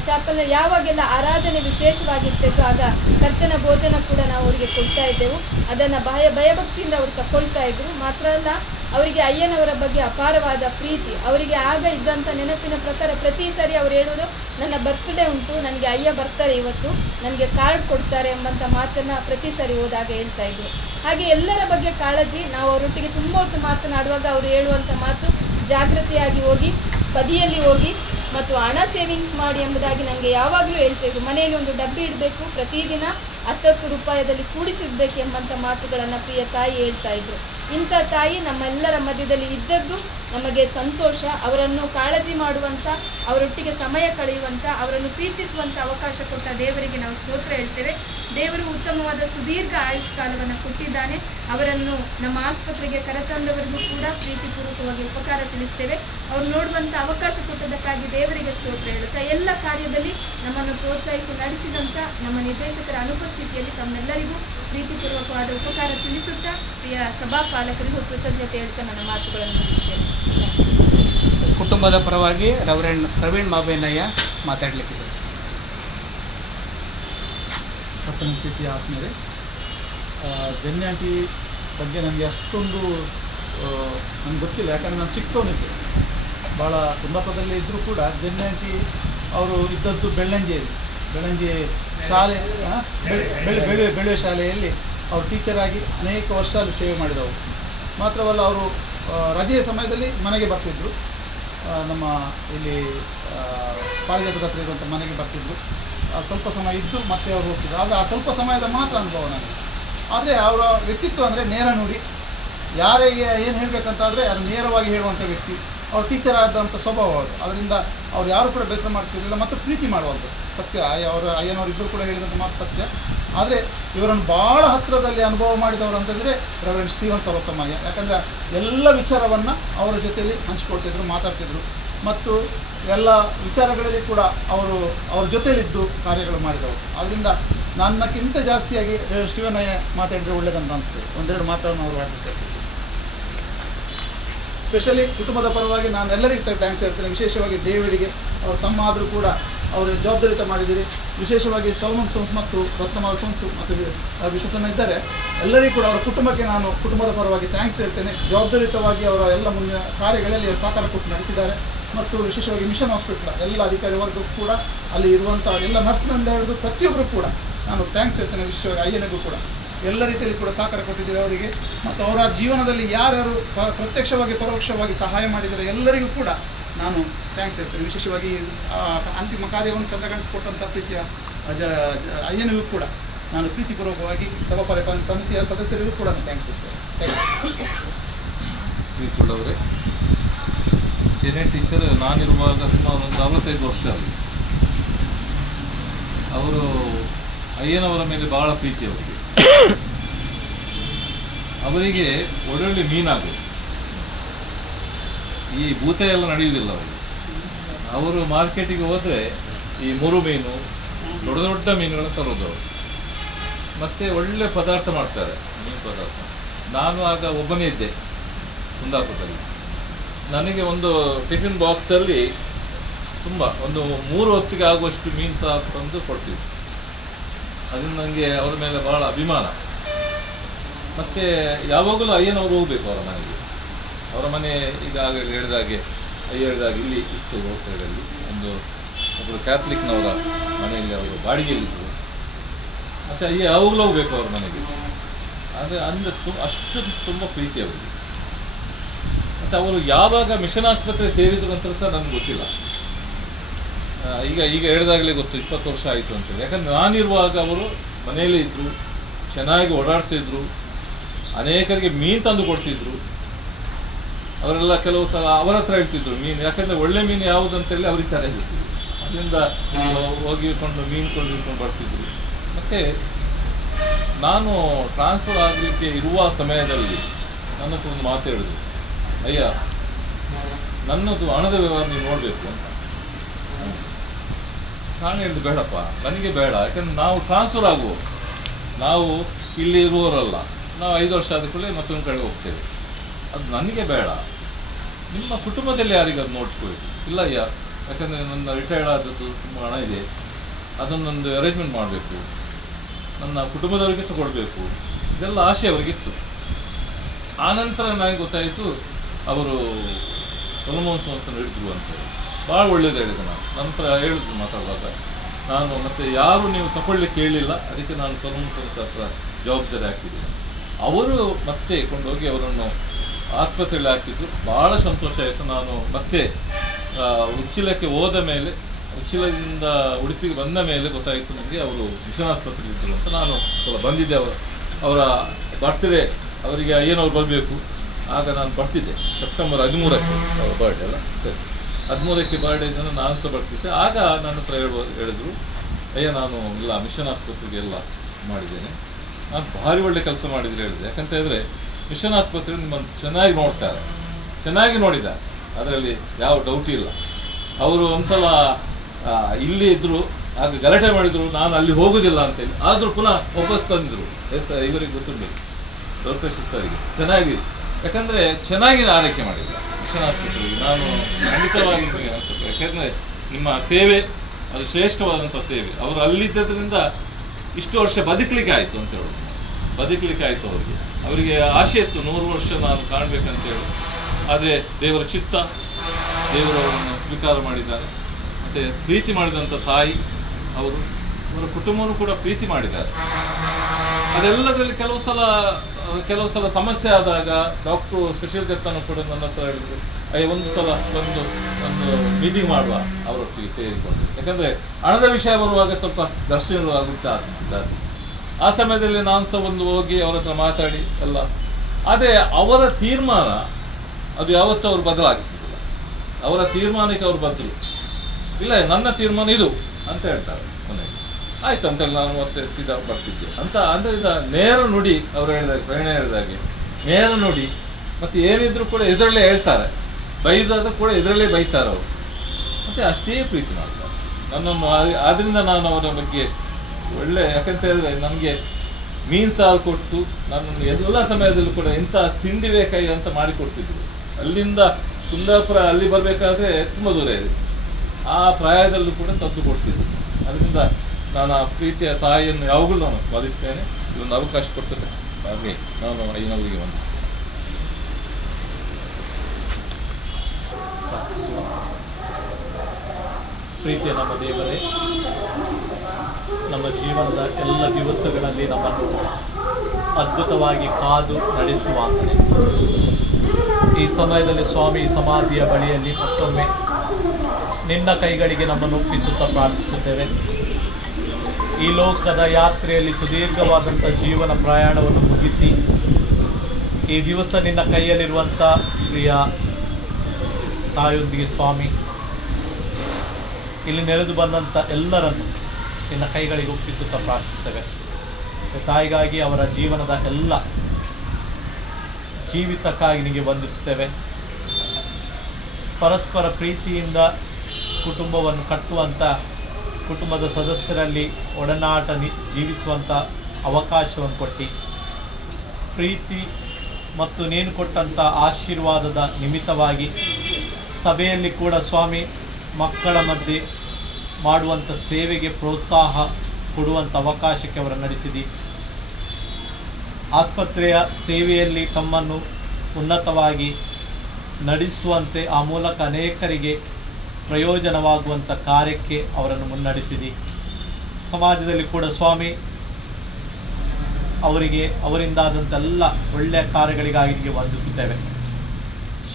ಚಾಪಲ್ನ ಯಾವಾಗೆಲ್ಲ ಆರಾಧನೆ ವಿಶೇಷವಾಗಿರ್ತಿತ್ತು ಆಗ ಕರ್ತನ ಭೋಜನ ಕೂಡ ನಾವು ಅವರಿಗೆ ಕೊಡ್ತಾ ಇದ್ದೆವು. ಅದನ್ನು ಭಯಭಕ್ತಿಯಿಂದ ಅವರು ತಗೊಳ್ತಾ ಇದ್ರು. ಮಾತ್ರ ಅಲ್ಲ, ಅವರಿಗೆ ಅಯ್ಯನವರ ಬಗ್ಗೆ ಅಪಾರವಾದ ಪ್ರೀತಿ. ಅವರಿಗೆ ಆಗ ಇದ್ದಂಥ ನೆನಪಿನ ಪ್ರಕಾರ ಪ್ರತಿ ಸಾರಿ ಅವರು ಹೇಳೋದು, ನನ್ನ ಬರ್ತ್ಡೇ ಉಂಟು, ನನಗೆ ಅಯ್ಯ ಬರ್ತಾರೆ ಇವತ್ತು, ನನಗೆ ಕಾರ್ಡ್ ಕೊಡ್ತಾರೆ ಎಂಬಂಥ ಮಾತನ್ನು ಪ್ರತಿ ಸಾರಿ ಹೋದಾಗ ಹೇಳ್ತಾ ಇದ್ರು. ಹಾಗೆ ಎಲ್ಲರ ಬಗ್ಗೆ ಕಾಳಜಿ. ನಾವು ಅವರೊಟ್ಟಿಗೆ ತುಂಬ ಹೊತ್ತು ಮಾತನಾಡುವಾಗ ಅವರು ಹೇಳುವಂಥ ಮಾತು, ಜಾಗೃತಿಯಾಗಿ ಹೋಗಿ, ಬದಿಯಲ್ಲಿ ಹೋಗಿ ಮತ್ತು ಹಣ ಸೇವಿಂಗ್ಸ್ ಮಾಡಿ ಎಂಬುದಾಗಿ ನನಗೆ ಯಾವಾಗಲೂ ಹೇಳ್ತಾಯಿದ್ರು. ಮನೆಯಲ್ಲಿ ಒಂದು ಡಬ್ಬಿ ಇಡಬೇಕು, ಪ್ರತಿದಿನ 10 ರೂಪಾಯಿದಲ್ಲಿ ಕೂಡಿಸಿಡಬೇಕು ಎಂಬಂಥ ಮಾತುಗಳನ್ನು ಪ್ರಿಯ ತಾಯಿ ಹೇಳ್ತಾ ಇದ್ರು. ಇಂಥ ತಾಯಿ ನಮ್ಮೆಲ್ಲರ ಮಧ್ಯದಲ್ಲಿ ಇದ್ದದ್ದು ನಮಗೆ ಸಂತೋಷ. ಅವರನ್ನು ಕಾಳಜಿ ಮಾಡುವಂಥ, ಅವರೊಟ್ಟಿಗೆ ಸಮಯ ಕಳೆಯುವಂಥ, ಅವರನ್ನು ಪ್ರೀತಿಸುವಂಥ ಅವಕಾಶ ಕೊಟ್ಟ ದೇವರಿಗೆ ನಾವು ಸ್ತೋತ್ರ ಹೇಳ್ತೇವೆ. ದೇವರು ಉತ್ತಮವಾದ ಸುದೀರ್ಘ ಆಯುಷ್ಕಾಲವನ್ನು ಕೊಟ್ಟಿದ್ದಾನೆ. ಅವರನ್ನು ನಮ್ಮ ಆಸ್ಪತ್ರೆಗೆ ಕರೆತಂದವರಿಗೂ ಕೂಡ ಪ್ರೀತಿಪೂರ್ವಕವಾಗಿ ಉಪಕಾರ ತಿಳಿಸ್ತೇವೆ. ಅವರು ನೋಡುವಂಥ ಅವಕಾಶ ಕೊಟ್ಟದಕ್ಕಾಗಿ ದೇವರಿಗೆ ಸ್ತೋತ್ರ ಹೇಳುತ್ತಾ, ಎಲ್ಲ ಕಾರ್ಯದಲ್ಲಿ ನಮ್ಮನ್ನು ಪ್ರೋತ್ಸಾಹಿಸಿ ನಡೆಸಿದಂಥ ನಮ್ಮ ನಿರ್ದೇಶಕರ ಅನುಪಸ್ಥಿತಿಯಲ್ಲಿ ತಮ್ಮೆಲ್ಲರಿಗೂ ಪ್ರೀತಿಪೂರ್ವಕವಾದ ಉಪಕಾರ ತಿಳಿಸುತ್ತಾ ಪ್ರಿಯ ಸಭಾ ಪಾಲಕರಿಗೂ ಕೃತಜ್ಞತೆ ಹೇಳ್ತಾ ನನ್ನ ಮಾತುಗಳನ್ನು ಮುಗಿಸ್ತೇನೆ. ಕುಟುಂಬದ ಪರವಾಗಿ ರೆವರೆಂಡ್ ಪ್ರವೀಣ್ ಮಾಬೇನಯ್ಯ ಮಾತಾಡಲಿಕ್ಕಿದೆ. ಕರ್ತನ ಪ್ರೀತಿಯ ಆತ್ಮರೇ, ಜೆನ್ನಿ ಆಂಟಿ ಬಗ್ಗೆ ನನಗೆ ಅಷ್ಟೊಂದು ನನಗೆ ಗೊತ್ತಿಲ್ಲ. ಯಾಕಂದರೆ ನಾನು ಚಿಕ್ಕವನಿದ್ದೆ, ಭಾಳ ಕುಂದಾಪುರದಲ್ಲೇ ಇದ್ದರೂ ಕೂಡ ಜೆನ್ನಿ ಆಂಟಿ ಅವರು ಇದ್ದದ್ದು ಬೆಳ್ಳಂಜಿ ಶಾಲೆ, ಬೆಳೆಯುವ ಶಾಲೆಯಲ್ಲಿ ಅವರು ಟೀಚರಾಗಿ ಅನೇಕ ವರ್ಷ ಅಲ್ಲಿ ಸೇವೆ ಮಾಡಿದವರು. ಮಾತ್ರವಲ್ಲ, ಅವರು ರಜೆಯ ಸಮಯದಲ್ಲಿ ಮನೆಗೆ ಬರ್ತಿದ್ದರು. ನಮ್ಮ ಇಲ್ಲಿ ಪಾರಿಜಾತ ಹತ್ರ ಇರುವಂಥ ಮನೆಗೆ ಬರ್ತಿದ್ದರು. ಸ್ವಲ್ಪ ಸಮಯ ಇದ್ದು ಮತ್ತೆ ಅವರು ಹೋಗ್ತಿದ್ರು. ಆದರೆ ಆ ಸ್ವಲ್ಪ ಸಮಯದ ಮಾತ್ರ ಅನುಭವ ನನಗೆ. ಆದರೆ ಅವರ ವ್ಯಕ್ತಿತ್ವ ಅಂದರೆ ನೇರ ನುಡಿ, ಯಾರಿಗೆ ಏನು ಹೇಳಬೇಕಂತಾದರೆ ಅದು ನೇರವಾಗಿ ಹೇಳುವಂಥ ವ್ಯಕ್ತಿ. ಅವ್ರು ಟೀಚರ್ ಆದಂಥ ಸ್ವಭಾವ ಅವರು. ಅದರಿಂದ ಅವ್ರು ಯಾರು ಕೂಡ ಬೇಸರ ಮಾಡ್ತಿರಲಿಲ್ಲ ಮತ್ತು ಪ್ರೀತಿ ಮಾಡುವಂಥದ್ದು ಸತ್ಯ. ಅಯ್ಯನವರು ಇಬ್ಬರು ಕೂಡ ಹೇಳಿದಂಥ ಮಾತು ಸತ್ಯ. ಆದರೆ ಇವರನ್ನು ಭಾಳ ಹತ್ತಿರದಲ್ಲಿ ಅನುಭವ ಮಾಡಿದವರು ಅಂತಂದರೆ ರೆವರೆಂಡ್ ಸ್ಟೀವನ್ ಸರ್ವೋತ್ತಮಯ್ಯ. ಯಾಕಂದರೆ ಎಲ್ಲ ವಿಚಾರವನ್ನು ಅವರ ಜೊತೆಯಲ್ಲಿ ಹಂಚ್ಕೊಳ್ತಿದ್ರು, ಮಾತಾಡ್ತಿದ್ರು ಮತ್ತು ಎಲ್ಲ ವಿಚಾರಗಳಲ್ಲಿ ಕೂಡ ಅವ್ರ ಜೊತೆಯಲ್ಲಿದ್ದು ಕಾರ್ಯಗಳು ಮಾಡಿದವರು. ಆದ್ದರಿಂದ ನನ್ನಕ್ಕಿಂತ ಜಾಸ್ತಿಯಾಗಿ ಸ್ಟೀವನ್ ಅಯ್ಯ ಮಾತಾಡಿದರೆ ಒಳ್ಳೆಯದಂತ ಅನಿಸ್ತದೆ. ಒಂದೆರಡು ಮಾತನ್ನು ಅವರು ಆಡ್ತಿರ್ತಾರೆ. ಸ್ಪೆಷಲಿ ಕುಟುಂಬದ ಪರವಾಗಿ ನಾನು ಎಲ್ಲರಿಗೂ ಥ್ಯಾಂಕ್ಸ್ ಹೇಳ್ತೇನೆ. ವಿಶೇಷವಾಗಿ ಡೇವಿಡ್ಗೆ, ಅವರು ತಮ್ಮ ಆದರೂ ಕೂಡ ಅವರು ಜವಾಬ್ದಾರಿತ ಮಾಡಿದ್ದೀರಿ. ವಿಶೇಷವಾಗಿ ಸಲ್ಮನ್ ಸೋನ್ಸ್ ಮತ್ತು ರತ್ನಮಾಲ್ ಸೋನ್ಸ್ ಮತ್ತು ವಿಶ್ವಸನ್ನ ಇದ್ದಾರೆ. ಎಲ್ಲರಿಗೂ ಕೂಡ ಅವರ ಕುಟುಂಬಕ್ಕೆ ನಾನು ಕುಟುಂಬದ ಪರವಾಗಿ ಥ್ಯಾಂಕ್ಸ್ ಹೇಳ್ತೇನೆ. ಜವಾಬ್ದಾರಿತವಾಗಿ ಅವರ ಎಲ್ಲ ಮುಂದಿನ ಕಾರ್ಯಗಳಲ್ಲಿ ಸಹಕಾರ ಕೊಟ್ಟು ನಡೆಸಿದ್ದಾರೆ. ಮತ್ತು ವಿಶೇಷವಾಗಿ ಮಿಷನ್ ಹಾಸ್ಪಿಟಲ್ ಎಲ್ಲ ಅಧಿಕಾರಿ ವರ್ಗ ಕೂಡ, ಅಲ್ಲಿ ಇರುವಂಥ ಎಲ್ಲ ನರ್ಸ್ನಿಂದ ಹಿಡಿದು ಪ್ರತಿಯೊಬ್ಬರು ಕೂಡ ನಾನು ಥ್ಯಾಂಕ್ಸ್ ಹೇಳ್ತೇನೆ. ವಿಶೇಷವಾಗಿ ಅಯ್ಯನಿಗೂ ಕೂಡ ಎಲ್ಲ ರೀತಿಯಲ್ಲಿ ಕೂಡ ಸಹಕಾರ ಕೊಟ್ಟಿದ್ದಾರೆ ಅವರಿಗೆ. ಮತ್ತು ಅವರ ಜೀವನದಲ್ಲಿ ಯಾರ್ಯಾರು ಪ್ರತ್ಯಕ್ಷವಾಗಿ ಪರೋಕ್ಷವಾಗಿ ಸಹಾಯ ಮಾಡಿದ್ದಾರೆ ಎಲ್ಲರಿಗೂ ಕೂಡ ನಾನು ಥ್ಯಾಂಕ್ಸ್ ಹೇಳ್ತೇನೆ. ವಿಶೇಷವಾಗಿ ಅಂತಿಮ ಕಾರ್ಯವನ್ನು ಚಂದ್ರಕಾಂತ್ ಪ್ರೀತಿಯ ಅಯ್ಯನಿಗೂ ಕೂಡ ನಾನು ಪ್ರೀತಿಪೂರ್ವಕವಾಗಿ ಸಭಾ ಪರಿಪಾಲನಾ ಸಮಿತಿಯ ಸದಸ್ಯರಿಗೂ ಕೂಡ ನಾನು ಥ್ಯಾಂಕ್ಸ್ ಹೇಳ್ತೇನೆ. ಪ್ರೀತಿಯುಳ್ಳವರೇ, ಜೆನ್ನಿ ಟೀಚರ್ ನಾನಿರುವಾಗ ಸುಮಾರು ಒಂದು 45 ವರ್ಷ ಆಗಿದೆ. ಅವರು ಅಯ್ಯನವರ ಮೇಲೆ ಬಹಳ ಪ್ರೀತಿ ಅವರಿಗೆ. ಅವರಿಗೆ ಒಳ್ಳೊಳ್ಳೆ ಮೀನಾಗಬೇಕು. ಈ ಭೂತ ಎಲ್ಲ ನಡೆಯುವುದಿಲ್ಲ ಅವರಿಗೆ. ಅವರು ಮಾರ್ಕೆಟಿಗೆ ಹೋದರೆ ಈ ಮುರು ಮೀನು, ದೊಡ್ಡ ದೊಡ್ಡ ಮೀನುಗಳನ್ನು ತರೋದು ಅವರು. ಮತ್ತು ಒಳ್ಳೆ ಪದಾರ್ಥ ಮಾಡ್ತಾರೆ, ಮೀನು ಪದಾರ್ಥ. ನಾನು ಆಗ ಒಬ್ಬನೇ ಇದ್ದೆ ಕುಂದಾಪುರದಲ್ಲಿ. ನನಗೆ ಒಂದು ಟಿಫಿನ್ ಬಾಕ್ಸಲ್ಲಿ ತುಂಬ ಒಂದು 3 ಹೊತ್ತಿಗೆ ಆಗುವಷ್ಟು ಮೀನು ಸಹ ತಂದು ಕೊಡ್ತಿದ್ದೆ. ಅದರಿಂದ ನನಗೆ ಅವರ ಮೇಲೆ ಭಾಳ ಅಭಿಮಾನ. ಮತ್ತು ಯಾವಾಗಲೂ ಅಯ್ಯನವರು ಹೋಗಬೇಕು ಅವರ ಮನೆಗೆ. ಅವರ ಮನೆ ಈಗಾಗಲೇ ಹೇಳಿದಾಗೆ ಅಯ್ಯ ಹೇಳಿದಾಗೆ ಇಲ್ಲಿ ಇತ್ತು ರೋಡ್ ಸೈಡಲ್ಲಿ. ಒಬ್ಬರು ಕ್ಯಾಥಲಿಕ್ನವರ ಮನೆಯಲ್ಲಿ ಅವರು ಬಾಡಿಗೆಯಲ್ಲಿದ್ದರು. ಮತ್ತು ಅಯ್ಯ ಯಾವಾಗಲೂ ಹೋಗಬೇಕು ಅವ್ರ ಮನೆಗೆ. ಆದರೆ ಅಷ್ಟು ತುಂಬ ಪ್ರೀತಿ ಅವರಿಗೆ. ಮತ್ತು ಅವರು ಯಾವಾಗ ಮಿಷನ್ ಆಸ್ಪತ್ರೆ ಸೇರಿದ್ರು ಅಂತ ಸಹ ನನಗೆ ಗೊತ್ತಿಲ್ಲ. ಈಗ ಹೇಳಿದಾಗಲೇ ಗೊತ್ತು, 20 ವರ್ಷ ಆಯಿತು ಅಂತೇಳಿ. ಯಾಕಂದರೆ ನಾನಿರುವಾಗ ಅವರು ಮನೆಯಲ್ಲೇ ಇದ್ದರು, ಚೆನ್ನಾಗಿ ಓಡಾಡ್ತಿದ್ರು, ಅನೇಕರಿಗೆ ಮೀನು ತಂದು ಕೊಡ್ತಿದ್ರು. ಅವರೆಲ್ಲ ಕೆಲವು ಸಲ ಅವರ ಹತ್ರ ಹೇಳ್ತಿದ್ರು ಮೀನು, ಯಾಕಂದರೆ ಒಳ್ಳೆ ಮೀನು ಯಾವುದಂತೇಳಿ ಅವ್ರಿಗೆ ಚೆನ್ನಾಗಿ ಗೊತ್ತಿದ್ರು. ಅದರಿಂದ ಹೋಗಿಕೊಂಡು ಮೀನು ಕೊಂಡು ಬರ್ತಿದ್ರು. ಮತ್ತು ನಾನು ಟ್ರಾನ್ಸ್ಫರ್ ಆಗಲಿಕ್ಕೆ ಇರುವ ಸಮಯದಲ್ಲಿ ನನ್ನ ಹತ್ರ ಒಂದು ಮಾತು ಹೇಳಿದ್ರು, ಅಯ್ಯ ನನ್ನದು ಹಣದ ವ್ಯವಹಾರ ನೀವು ನೋಡಬೇಕು ಅಂತ. ನಾನು ಹೇಳಿದ್ದು ಬೇಡಪ್ಪ, ನನಗೆ ಬೇಡ, ಯಾಕಂದರೆ ನಾವು ಟ್ರಾನ್ಸ್ಫರ್ ಆಗುವ, ನಾವು ಇಲ್ಲಿ ಇರುವವರಲ್ಲ, ನಾವು 5 ವರ್ಷ ಆದ ಕೂಡಲೇ ಮತ್ತೊಂದು ಕಡೆ ಹೋಗ್ತೇವೆ, ಅದು ನನಗೆ ಬೇಡ, ನಿಮ್ಮ ಕುಟುಂಬದಲ್ಲಿ ಯಾರಿಗೆ ಅದು ನೋಡ್ಕೊಳ್ಳಿ. ಇಲ್ಲ ಅಯ್ಯ, ಯಾಕಂದರೆ ನನ್ನ ರಿಟೈರ್ಡ್ ಆದದ್ದು ತುಂಬ ಹಣ ಇದೆ, ಅದನ್ನೊಂದು ಅರೇಂಜ್ಮೆಂಟ್ ಮಾಡಬೇಕು, ನನ್ನ ಕುಟುಂಬದವರಿಗೆ ಸಹ ಕೊಡಬೇಕು, ಇದೆಲ್ಲ ಆಸೆ ಅವರಿಗಿತ್ತು. ಆನಂತರ ನನಗೆ ಗೊತ್ತಾಯಿತು ಅವರು ಸೊಲೊಮನ್ ಸೋನ್ಸನ್ನು ಹಿಡಿದ್ರು ಅಂತೇಳಿ. ಭಾಳ ಒಳ್ಳೇದು ಹೇಳಿದೆ. ನಾನು ನಂತರ ಹೇಳಿದ್ರು ಮಾತಾಡುವಾಗ, ನಾನು ಮತ್ತೆ ಯಾರು ನೀವು ತಗೊಳ್ಳಿಕ್ಕೆ ಹೇಳಿಲ್ಲ, ಅದಕ್ಕೆ ನಾನು ಸೊಲೊಮನ್ ಸೋನ್ಸ್ ಹತ್ರ ಜವಾಬ್ದಾರಿ ಹಾಕಿದ್ದೀನಿ. ಅವರು ಮತ್ತೆ ಕೊಂಡೋಗಿ ಅವರನ್ನು ಆಸ್ಪತ್ರೆಯಲ್ಲಿ ಹಾಕಿದ್ರು. ಭಾಳ ಸಂತೋಷ ಆಯಿತು. ನಾನು ಮತ್ತೆ ಉಚ್ಚಿಲಕ್ಕೆ ಹೋದ ಮೇಲೆ, ಉಚ್ಚಿಲದಿಂದ ಉಡುಪಿಗೆ ಬಂದ ಮೇಲೆ ಗೊತ್ತಾಯಿತು ನನಗೆ ಅವರು ಮಿಷನ್ ಆಸ್ಪತ್ರೆ ಇದ್ದರು ಅಂತ. ನಾನು ಸ್ವಲ್ಪ ಬಂದಿದ್ದೆ, ಅವರ ಬರ್ತ್ಡೇ, ಅವರಿಗೆ ಏನವ್ರು ಬರಬೇಕು, ಆಗ ನಾನು ಬರ್ತಿದ್ದೆ. ಸೆಪ್ಟೆಂಬರ್ 13ಕ್ಕೆ ಅವರ ಬರ್ಡೇ ಅಲ್ಲ, ಸರಿ 13ಕ್ಕೆ ಬರ್ಡೇ ಇದ್ದ ನಾನು ಸಹ ಬರ್ತಿದ್ದೆ. ಆಗ ನನ್ನ ಹತ್ರ ಹೇಳಿದ್ರು, ಅಯ್ಯ ನಾನು ಇಲ್ಲ ಮಿಷನ್ ಆಸ್ಪತ್ರೆಗೆ ಎಲ್ಲ ಮಾಡಿದ್ದೇನೆ, ನಾನು ಭಾರಿ ಒಳ್ಳೆ ಕೆಲಸ ಮಾಡಿದರೆ ಹೇಳಿದೆ. ಯಾಕಂತ ಹೇಳಿದ್ರೆ ಮಿಷನ್ ಆಸ್ಪತ್ರೆ ನಿಮ್ಮನ್ನು ಚೆನ್ನಾಗಿ ನೋಡ್ತಾರೆ, ಚೆನ್ನಾಗಿ ನೋಡಿದ್ದಾರೆ, ಅದರಲ್ಲಿ ಯಾವ ಡೌಟ್ ಇಲ್ಲ. ಅವರು ಒಂದ್ಸಲ ಇಲ್ಲಿ ಇದ್ದರು, ಆಗ ಗಲಾಟೆ ಮಾಡಿದರು, ನಾನು ಅಲ್ಲಿ ಹೋಗೋದಿಲ್ಲ ಅಂತೇಳಿ, ಆದರೂ ಪುನಃ ವಾಪಸ್ ತಂದರು. ಇವರಿಗೆ ಗೊತ್ತುಂಟು, ಡಾಕ್ಟರ್ ಸಿಸ್ಟರಿಗೆ ಚೆನ್ನಾಗಿ, ಯಾಕಂದರೆ ಚೆನ್ನಾಗಿ ಆರೈಕೆ ಮಾಡಿಲ್ಲ ಮಿಷನ್ ಆಸ್ಪತ್ರೆಗೆ. ನಾನು ಖಂಡಿತವಾಗಿ ನಿಮಗೆ ಅನಿಸುತ್ತೆ, ಯಾಕೆಂದರೆ ನಿಮ್ಮ ಸೇವೆ ಅದು ಶ್ರೇಷ್ಠವಾದಂಥ ಸೇವೆ. ಅವರು ಅಲ್ಲಿದ್ದರಿಂದ ಇಷ್ಟು ವರ್ಷ ಬದುಕಲಿಕ್ಕೆ ಆಯಿತು ಅಂತ ಹೇಳೋದು, ಬದುಕಲಿಕ್ಕೆ ಆಯಿತು ಅವರಿಗೆ ಆಸೆ ಇತ್ತು 100 ವರ್ಷ ನಾನು ಕಾಣಬೇಕಂತೇಳಿ. ಆದರೆ ದೇವರ ಚಿತ್ತ, ದೇವರು ಅವರನ್ನು ಸ್ವೀಕಾರ ಮಾಡಿದ್ದಾರೆ. ಮತ್ತು ಪ್ರೀತಿ ಮಾಡಿದಂಥ ತಾಯಿ ಅವರು, ಅವರ ಕುಟುಂಬವೂ ಕೂಡ ಪ್ರೀತಿ ಮಾಡಿದ್ದಾರೆ. ಅದೆಲ್ಲದರಲ್ಲಿ ಕೆಲವು ಸಲ ಸಮಸ್ಯೆ ಆದಾಗ ಡಾಕ್ಟ್ರು ಸುಶೀಲ್ ದತ್ತನು ಕೂಡ ನನ್ನ ಹತ್ರ ಹೇಳಿದ್ರು, ಅಯ್ಯ ಒಂದು ಸಲ ಒಂದು ಮೀಟಿಂಗ್ ಮಾಡುವ ಅವರೊಟ್ಟಿಗೆ ಸೇರಿಕೊಂಡು. ಯಾಕಂದರೆ ಹಣದ ವಿಷಯ ಬರುವಾಗ ಸ್ವಲ್ಪ ಘರ್ಷಣೆ ಆಗುತ್ತೆ ಜಾಸ್ತಿ. ಆ ಸಮಯದಲ್ಲಿ ನಾನು ಸಹ ಹೋಗಿ ಅವರ ಹತ್ರ ಮಾತಾಡಿ ಎಲ್ಲ. ಆದರೆ ಅವರ ತೀರ್ಮಾನ ಅದು ಯಾವತ್ತೂ ಅವರು ಬದಲಾಗಿಸೋದಿಲ್ಲ. ಅವರ ತೀರ್ಮಾನಕ್ಕೆ ಅವರು ಬದಲು ಇಲ್ಲ, ನನ್ನ ತೀರ್ಮಾನ ಇದು ಅಂತ ಹೇಳ್ತಾರೆ ಮನೆಗೆ. ಆಯ್ತು ಅಂತೇಳಿ ನಾನು ಮತ್ತೆ ಸೀದಾ ಬರ್ತಿದ್ದೆ ಅಂತ. ಅಂದರೆ ಇದು ನೇರ ನುಡಿ, ಅವರು ಹೇಳಿದಾಗ, ಪ್ರೇರಣೆ ಹೇಳಿದಾಗೆ ನೇರ ನುಡಿ. ಮತ್ತು ಏನಿದ್ರು ಕೂಡ ಇದರಲ್ಲೇ ಹೇಳ್ತಾರೆ, ಬೈದಾದ್ರೂ ಕೂಡ ಇದರಲ್ಲೇ ಬೈತಾರೆ ಅವರು. ಮತ್ತು ಅಷ್ಟೇ ಪ್ರೀತಿ ಮಾಡ್ತಾರೆ ನನ್ನನ್ನು. ಆದ್ದರಿಂದ ನಾನು ಅವರ ಬಗ್ಗೆ ಒಳ್ಳೆ, ಯಾಕಂತ ಹೇಳಿದ್ರೆ ನನಗೆ ಮೀನು ಸಾರು ಕೊಟ್ಟು ನನ್ನನ್ನು ಎಲ್ಲ ಸಮಯದಲ್ಲೂ ಕೂಡ ಇಂಥ ತಿಂಡಿ ಬೇಕಾಗಿ ಅಂತ ಮಾಡಿಕೊಡ್ತಿದ್ರು. ಅಲ್ಲಿಂದ ಕುಂದಾಪುರ ಅಲ್ಲಿ ಬರಬೇಕಾದ್ರೆ ತುಂಬ ದೂರ ಇದೆ, ಆ ಪ್ರಾಯದಲ್ಲೂ ಕೂಡ ತಂದು ಕೊಡ್ತಿದ್ರು. ಅದರಿಂದ ನಾನು ಆ ಪ್ರೀತಿಯ ತಾಯಿಯನ್ನು ಯಾವಾಗಲೂ ನಾನು ಸ್ಮರಿಸ್ತೇನೆ. ಇದೊಂದು ಅವಕಾಶ ಕೊಡ್ತದೆ, ಹಾಗೆ ನಾನು ಐನವರಿಗೆ ವಂದಿಸ್ತೇನೆ. ಪ್ರೀತಿಯ ನಮ್ಮ ದೇವರೇ, ನಮ್ಮ ಜೀವನದ ಎಲ್ಲ ದಿವಸಗಳಲ್ಲಿ ನಮ್ಮನ್ನು ಅದ್ಭುತವಾಗಿ ಕಾದು ನಡೆಸುವ ಈ ಸಮಯದಲ್ಲಿ ಸ್ವಾಮಿ ಸಮಾಧಿಯ ಬಳಿಯಲ್ಲಿ ಮತ್ತೊಮ್ಮೆ ನಿನ್ನ ಕೈಗಳಿಗೆ ನಮ್ಮನ್ನು ಒಪ್ಪಿಸುತ್ತಾ ಪ್ರಾರ್ಥಿಸುತ್ತೇವೆ. ಈ ಲೋಕದ ಯಾತ್ರೆಯಲ್ಲಿ ಸುದೀರ್ಘವಾದಂಥ ಜೀವನ ಪ್ರಯಾಣವನ್ನು ಮುಗಿಸಿ ಈ ದಿವಸ ನಿನ್ನ ಕೈಯಲ್ಲಿರುವಂಥ ಪ್ರಿಯ ತಾಯಿಯೊಂದಿಗೆ ಸ್ವಾಮಿ ಇಲ್ಲಿ ನೆರೆದು ಬಂದಂಥ ಎಲ್ಲರನ್ನು ನಿನ್ನ ಕೈಗಳಿಗೆ ಒಪ್ಪಿಸುತ್ತಾ ಪ್ರಾರ್ಥಿಸುತ್ತೇವೆ. ತಾಯಿಗಾಗಿ ಅವರ ಜೀವನದ ಎಲ್ಲ ಜೀವಿತಕ್ಕಾಗಿ ನಿಮಗೆ ವಂದಿಸುತ್ತೇವೆ. ಪರಸ್ಪರ ಪ್ರೀತಿಯಿಂದ ಕುಟುಂಬವನ್ನು ಕಟ್ಟುವಂಥ, ಕುಟುಂಬದ ಸದಸ್ಯರಲ್ಲಿ ಒಡನಾಟ ಜೀವಿಸುವಂಥ ಅವಕಾಶವನ್ನು ಕೊಟ್ಟು, ಪ್ರೀತಿ ಮತ್ತು ನೀನು ಕೊಟ್ಟಂಥ ಆಶೀರ್ವಾದದ ನಿಮಿತ್ತವಾಗಿ ಸಭೆಯಲ್ಲಿ ಕೂಡ ಸ್ವಾಮಿ ಮಕ್ಕಳ ಮಧ್ಯೆ ಮಾಡುವಂಥ ಸೇವೆಗೆ ಪ್ರೋತ್ಸಾಹ ಕೊಡುವಂಥ ಅವಕಾಶಕ್ಕೆ ಅವರನ್ನು ನಡೆಸಿದಿ. ಆಸ್ಪತ್ರೆಯ ಸೇವೆಯಲ್ಲಿ ತಮ್ಮನ್ನು ಉನ್ನತವಾಗಿ ನಡೆಸುವಂತೆ, ಆ ಮೂಲಕ ಅನೇಕರಿಗೆ ಪ್ರಯೋಜನವಾಗುವಂಥ ಕಾರ್ಯಕ್ಕೆ ಅವರನ್ನು ಮುನ್ನಡೆಸಿದಿ. ಸಮಾಜದಲ್ಲಿ ಕೂಡ ಸ್ವಾಮಿ ಅವರಿಂದಾದಂತೆಲ್ಲ ಒಳ್ಳೆಯ ಕಾರ್ಯಗಳಿಗಾಗಿ ನಿಮಗೆ ವಂದಿಸುತ್ತೇವೆ.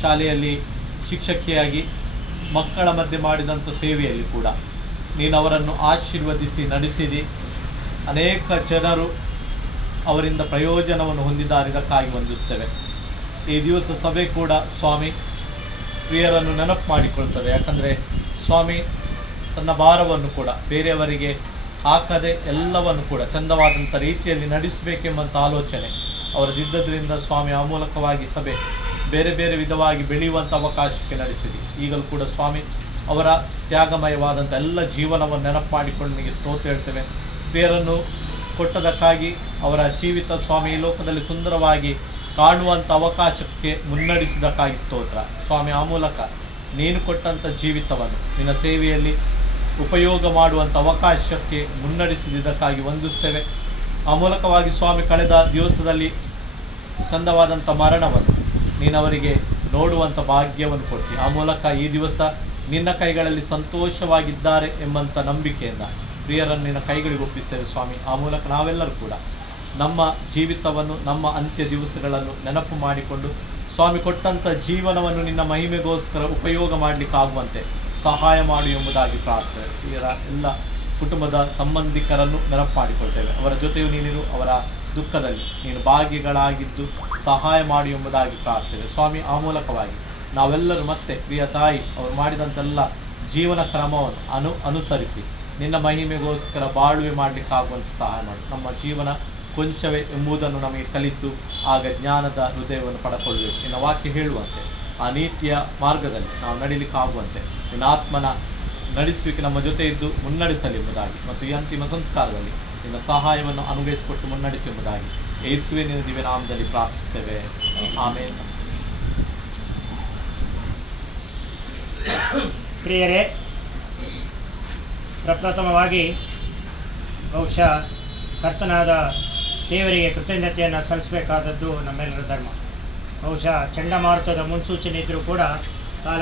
ಶಾಲೆಯಲ್ಲಿ ಶಿಕ್ಷಕಿಯಾಗಿ ಮಕ್ಕಳ ಮಧ್ಯೆ ಮಾಡಿದಂಥ ಸೇವೆಯಲ್ಲಿ ಕೂಡ ನೀನು ಅವರನ್ನು ಆಶೀರ್ವದಿಸಿ ನಡೆಸಿದಿ. ಅನೇಕ ಜನರು ಅವರಿಂದ ಪ್ರಯೋಜನವನ್ನು ಹೊಂದಿದ್ದಾರೆ, ಇದಕ್ಕಾಗಿ ವಂದಿಸುತ್ತೇವೆ. ಈ ದಿವಸ ಸಭೆ ಕೂಡ ಸ್ವಾಮಿ ಪ್ರಿಯರನ್ನು ನೆನಪು ಮಾಡಿಕೊಳ್ತದೆ. ಯಾಕಂದರೆ ಸ್ವಾಮಿ ತನ್ನ ಭಾರವನ್ನು ಕೂಡ ಬೇರೆಯವರಿಗೆ ಹಾಕದೆ ಎಲ್ಲವನ್ನು ಕೂಡ ಚಂದವಾದಂಥ ರೀತಿಯಲ್ಲಿ ನಡೆಸಬೇಕೆಂಬಂಥ ಆಲೋಚನೆ ಅವರದಿದ್ದರಿಂದ ಸ್ವಾಮಿ ಆ ಮೂಲಕವಾಗಿ ಸಭೆ ಬೇರೆ ಬೇರೆ ವಿಧವಾಗಿ ಬೆಳೆಯುವಂಥ ಅವಕಾಶಕ್ಕೆ ನಡೆಸಿದೆ. ಈಗಲೂ ಕೂಡ ಸ್ವಾಮಿ ಅವರ ತ್ಯಾಗಮಯವಾದಂಥ ಎಲ್ಲ ಜೀವನವನ್ನು ನೆನಪು ಮಾಡಿಕೊಂಡು ನಿಮಗೆ ಸ್ತೋತ್ರ ಹೇಳ್ತೇವೆ. ಪ್ರಿಯರನ್ನು ಕೊಟ್ಟದಕ್ಕಾಗಿ ಅವರ ಜೀವಿತ ಸ್ವಾಮಿ ಈ ಲೋಕದಲ್ಲಿ ಸುಂದರವಾಗಿ ಕಾಣುವಂಥ ಅವಕಾಶಕ್ಕೆ ಮುನ್ನಡೆಸಿದಕ್ಕಾಗಿ ಸ್ತೋತ್ರ ಸ್ವಾಮಿ. ಆ ಮೂಲಕ ನೀನು ಕೊಟ್ಟಂಥ ಜೀವಿತವನ್ನು ನಿನ್ನ ಸೇವೆಯಲ್ಲಿ ಉಪಯೋಗ ಮಾಡುವಂಥ ಅವಕಾಶಕ್ಕೆ ಮುನ್ನಡೆಸಿದ್ದಕ್ಕಾಗಿ ವಂದಿಸ್ತೇವೆ. ಆ ಮೂಲಕವಾಗಿ ಸ್ವಾಮಿ ಕಳೆದ ದಿವಸದಲ್ಲಿ ಚಂದವಾದಂಥ ಮರಣವನ್ನು ನೀನವರಿಗೆ ನೋಡುವಂಥ ಭಾಗ್ಯವನ್ನು ಕೊಡ್ತಿ. ಆ ಮೂಲಕ ಈ ದಿವಸ ನಿನ್ನ ಕೈಗಳಲ್ಲಿ ಸಂತೋಷವಾಗಿದ್ದಾರೆ ಎಂಬಂಥ ನಂಬಿಕೆಯಿಂದ ಪ್ರಿಯರನ್ನು ನಿನ್ನ ಕೈಗಳಿಗೆ ಒಪ್ಪಿಸ್ತೇವೆ ಸ್ವಾಮಿ. ಆ ಮೂಲಕ ನಾವೆಲ್ಲರೂ ಕೂಡ ನಮ್ಮ ಜೀವಿತವನ್ನು ನಮ್ಮ ಅಂತ್ಯ ದಿವಸಗಳನ್ನು ನೆನಪು ಮಾಡಿಕೊಂಡು ಸ್ವಾಮಿ ಕೊಟ್ಟಂಥ ಜೀವನವನ್ನು ನಿನ್ನ ಮಹಿಮೆಗೋಸ್ಕರ ಉಪಯೋಗ ಮಾಡಲಿಕ್ಕಾಗುವಂತೆ ಸಹಾಯ ಮಾಡಿ ಎಂಬುದಾಗಿ ಪ್ರಾರ್ಥನೆ. ಪ್ರಿಯರ ಎಲ್ಲ ಕುಟುಂಬದ ಸಂಬಂಧಿಕರನ್ನು ನೆನಪು ಮಾಡಿಕೊಳ್ತೇವೆ. ಅವರ ಜೊತೆಯೂ ನೀನು ಅವರ ದುಃಖದಲ್ಲಿ ನೀನು ಭಾಗಿಗಳಾಗಿದ್ದು ಸಹಾಯ ಮಾಡಿ ಎಂಬುದಾಗಿ ಪ್ರಾರ್ಥನೆ ಸ್ವಾಮಿ. ಆ ಮೂಲಕವಾಗಿ ನಾವೆಲ್ಲರೂ ಮತ್ತೆ ಪ್ರಿಯ ತಾಯಿ ಅವರು ಮಾಡಿದಂತೆಲ್ಲ ಜೀವನ ಕ್ರಮವನ್ನು ಅನುಸರಿಸಿ ನಿನ್ನ ಮಹಿಮೆಗೋಸ್ಕರ ಬಾಳ್ವೆ ಮಾಡಲಿಕ್ಕಾಗುವಂಥ ಸಹಾಯ ಮಾಡಿ. ನಮ್ಮ ಜೀವನ ಕೊಂಚವೇ ಎಂಬುದನ್ನು ನಮಗೆ ಕಲಿಸು, ಆಗ ಜ್ಞಾನದ ಹೃದಯವನ್ನು ಪಡ್ಕೊಳ್ಬೇಕು. ನಿನ್ನ ವಾಕ್ಯ ಹೇಳುವಂತೆ ಆ ನೀತಿಯ ಮಾರ್ಗದಲ್ಲಿ ನಾವು ನಡೀಲಿಕ್ಕಾಗುವಂತೆ ನಿನ್ನ ಆತ್ಮನ ನಡೆಸುವಿಕೆ ನಮ್ಮ ಜೊತೆ ಇದ್ದು ಮುನ್ನಡೆಸಲಿ ಎಂಬುದಾಗಿ ಮತ್ತು ಈ ಅಂತಿಮ ಸಂಸ್ಕಾರದಲ್ಲಿ ನಿನ್ನ ಸಹಾಯವನ್ನು ಅನುಗ್ರಹಿಸಿಕೊಟ್ಟು ಮುನ್ನಡೆಸಿ ಎಂಬುದಾಗಿ ಯೇಸುವೆ ನಿನ್ನ ದಿವ್ಯ ನಾಮದಲ್ಲಿ ಪ್ರಾರ್ಥಿಸುತ್ತೇವೆ. ಆಮೇಲೆ ಪ್ರಿಯರೇ, ಪ್ರಪ್ರಥಮವಾಗಿ ಬಹುಶಃ ಕರ್ತನಾದ ದೇವರಿಗೆ ಕೃತಜ್ಞತೆಯನ್ನು ಸಲ್ಲಿಸಬೇಕಾದದ್ದು ನಮ್ಮೆಲ್ಲರ ಧರ್ಮ. ಬಹುಶಃ ಚಂಡಮಾರುತದ ಮುನ್ಸೂಚನೆ ಇದ್ದರೂ ಕೂಡ ಕಾಲ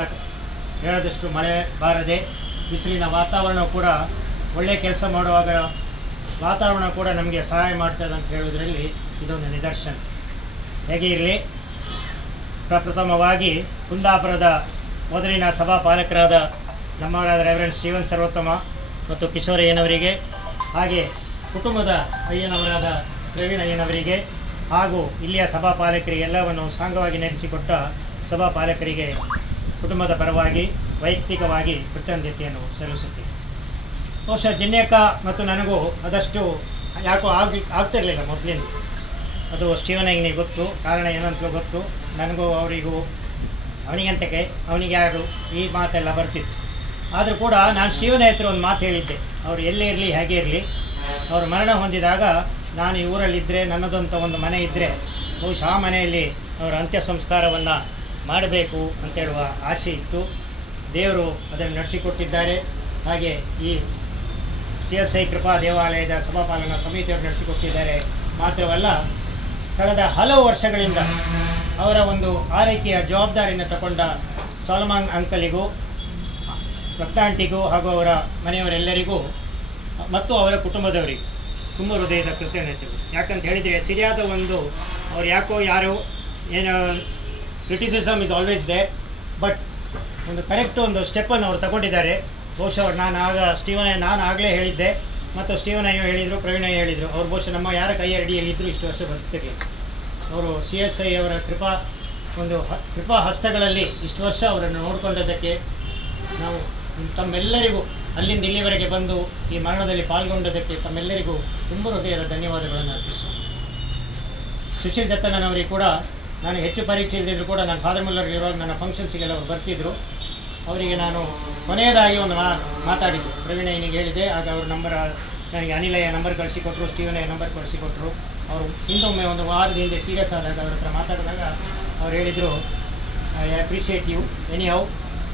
ಹೇಳದಷ್ಟು ಮಳೆ ಬಾರದೆ ಬಿಸಿಲಿನ ವಾತಾವರಣ ಕೂಡ ಒಳ್ಳೆಯ ಕೆಲಸ ಮಾಡುವಾಗ ವಾತಾವರಣ ಕೂಡ ನಮಗೆ ಸಹಾಯ ಮಾಡ್ತದೆ ಅಂತ ಹೇಳೋದ್ರಲ್ಲಿ ಇದೊಂದು ನಿದರ್ಶನ. ಹೇಗೆ ಇರಲಿ, ಪ್ರಪ್ರಥಮವಾಗಿ ಕುಂದಾಪುರದ ಮೊದಲಿನ ಸಭಾಪಾಲಕರಾದ ನಮ್ಮವರಾದ ರೆವರೆಂಡ್ ಸ್ಟೀವನ್ ಸರ್ವೋತ್ತಮ ಮತ್ತು ಕಿಶೋರಯ್ಯನವರಿಗೆ, ಹಾಗೆ ಕುಟುಂಬದ ಅಯ್ಯನವರಾದ ಪ್ರವೀಣ್ ಅಯ್ಯನವರಿಗೆ ಹಾಗೂ ಇಲ್ಲಿಯ ಸಭಾಪಾಲಕರಿಗೆ ಎಲ್ಲವನ್ನು ಸಾಂಗವಾಗಿ ನಡೆಸಿಕೊಟ್ಟ ಸಭಾಪಾಲಕರಿಗೆ ಕುಟುಂಬದ ಪರವಾಗಿ ವೈಯಕ್ತಿಕವಾಗಿ ಕೃತಜ್ಞತೆಯನ್ನು ಸಲ್ಲಿಸುತ್ತೇವೆ. ಬಹುಶಃ ಜನ್ಯಕ್ಕ ಮತ್ತು ನನಗೂ ಅದಷ್ಟು ಯಾಕೋ ಆಗ್ತಿರಲಿಲ್ಲ ಮೊದಲಿಂದ. ಅದು ಸ್ಟೀವನಿಗೆ ಗೊತ್ತು, ಕಾರಣ ಏನಂತಲೂ ಗೊತ್ತು. ನನಗೂ ಅವರಿಗೂ ಅವನಿಗಂತಕ್ಕೆ ಅವನಿಗೆ ಯಾರು ಈ ಮಾತೆಲ್ಲ ಬರ್ತಿತ್ತು. ಆದರೂ ಕೂಡ ನಾನು ಸ್ಟೀವನ ಹತ್ರ ಒಂದು ಮಾತು ಹೇಳಿದ್ದೆ, ಅವರು ಎಲ್ಲೇ ಇರಲಿ ಹೇಗೆ ಇರಲಿ, ಅವರು ಮರಣ ಹೊಂದಿದಾಗ ನಾನು ಈ ಊರಲ್ಲಿದ್ದರೆ ನನ್ನದಂಥ ಒಂದು ಮನೆ ಇದ್ದರೆ ಬಹುಶಃ ಆ ಮನೆಯಲ್ಲಿ ಅವರ ಅಂತ್ಯ ಸಂಸ್ಕಾರವನ್ನು ಮಾಡಬೇಕು ಅಂತೇಳುವ ಆಸೆ ಇತ್ತು. ದೇವರು ಅದನ್ನು ನಡೆಸಿಕೊಟ್ಟಿದ್ದಾರೆ. ಹಾಗೆ ಈ CSI ಕೃಪಾ ದೇವಾಲಯದ ಸಭಾಪಾಲನಾ ಸಮಿತಿಯವರು ನಡೆಸಿಕೊಟ್ಟಿದ್ದಾರೆ. ಮಾತ್ರವಲ್ಲ, ಕಳೆದ ಹಲವು ವರ್ಷಗಳಿಂದ ಅವರ ಒಂದು ಆರೈಕೆಯ ಜವಾಬ್ದಾರಿಯನ್ನು ತಗೊಂಡ ಸಾಲಮಾನ್ ಅಂಕಲಿಗೂ ರಕ್ತಾಂಟಿಗೂ ಹಾಗೂ ಅವರ ಮನೆಯವರೆಲ್ಲರಿಗೂ ಮತ್ತು ಅವರ ಕುಟುಂಬದವರಿಗೂ ತುಂಬ ಹೃದಯದ ಕೃತಜ್ಞತೆಗಳು. ಯಾಕಂತ ಹೇಳಿದರೆ ಸಿರಿಯಾದ ಒಂದು ಅವ್ರು ಯಾಕೋ ಯಾರು ಏನು criticism is always there, but ಒಂದು ಕರೆಕ್ಟ್ ಒಂದು ಸ್ಟೆಪ್ಪನ್ನು ಅವ್ರು ತಗೊಂಡಿದ್ದಾರೆ. ಬಹುಶಃ ಅವ್ರು ನಾನು ಆಗಲೇ ಹೇಳಿದ್ದೆ ಮತ್ತು ಸ್ಟೀವನ್ ಅಯ್ಯೋ ಹೇಳಿದರು, ಪ್ರವೀಣ್ ಅಯ್ಯೋ ಹೇಳಿದರು. ಅವ್ರು ಬಹುಶಃ ನಮ್ಮ ಯಾರ ಕೈ ಅಡಿಯಲ್ಲಿದ್ದರೂ ಇಷ್ಟು ವರ್ಷ ಬರ್ತಿರಲಿಲ್ಲ. ಅವರು CSI ಅವರ ಕೃಪಾ ಹಸ್ತಗಳಲ್ಲಿ ಇಷ್ಟು ವರ್ಷ ಅವರನ್ನು ನೋಡಿಕೊಂಡದ್ದಕ್ಕೆ ನಾವು ತಮ್ಮೆಲ್ಲರಿಗೂ ಅಲ್ಲಿಂದ ಇಲ್ಲಿವರೆಗೆ ಬಂದು ಈ ಮರಣದಲ್ಲಿ ಪಾಲ್ಗೊಂಡದಕ್ಕೆ ತಮ್ಮೆಲ್ಲರಿಗೂ ತುಂಬ ಹೃದಯದ ಧನ್ಯವಾದಗಳನ್ನು ಅರ್ಪಿಸೋಣ. ಸುಶೀಲ್ ದತ್ತಣ್ಣನವರಿಗೆ ಕೂಡ ನಾನು ಹೆಚ್ಚು ಪರಿಚಯ ಇಲ್ಲದಿದ್ದರೂ ಕೂಡ ನಾನು ಫಾದರ್ ಮುಲ್ಲರ್ ಇರುವಾಗ ನನ್ನ ಫಂಕ್ಷನ್ಸಿಗೆಲ್ಲ ಅವರು ಬರ್ತಿದ್ದರು. ಅವರಿಗೆ ನಾನು ಕೊನೆಯದಾಗಿ ಒಂದು ಮಾತಾಡಿದ್ದೆ, ಪ್ರವೀಣಯ್ಯನಿಗೆ ಹೇಳಿದೆ. ಆಗ ಅವ್ರ ನಂಬರ್ ನನಗೆ ಅನಿಲಯ್ಯ ನಂಬರ್ ಕಳಿಸಿಕೊಟ್ರು, ಸ್ಟೀವನಯ್ಯ ನಂಬರ್ ಕಳಿಸಿಕೊಟ್ರು. ಅವರು ಹಿಂದೊಮ್ಮೆ ಒಂದು ವಾರದ ಹಿಂದೆ ಸೀರಿಯಸ್ ಆದಾಗ ಅವ್ರ ಹತ್ರ ಮಾತಾಡಿದಾಗ ಅವ್ರು ಹೇಳಿದರು, I appreciate you anyhow.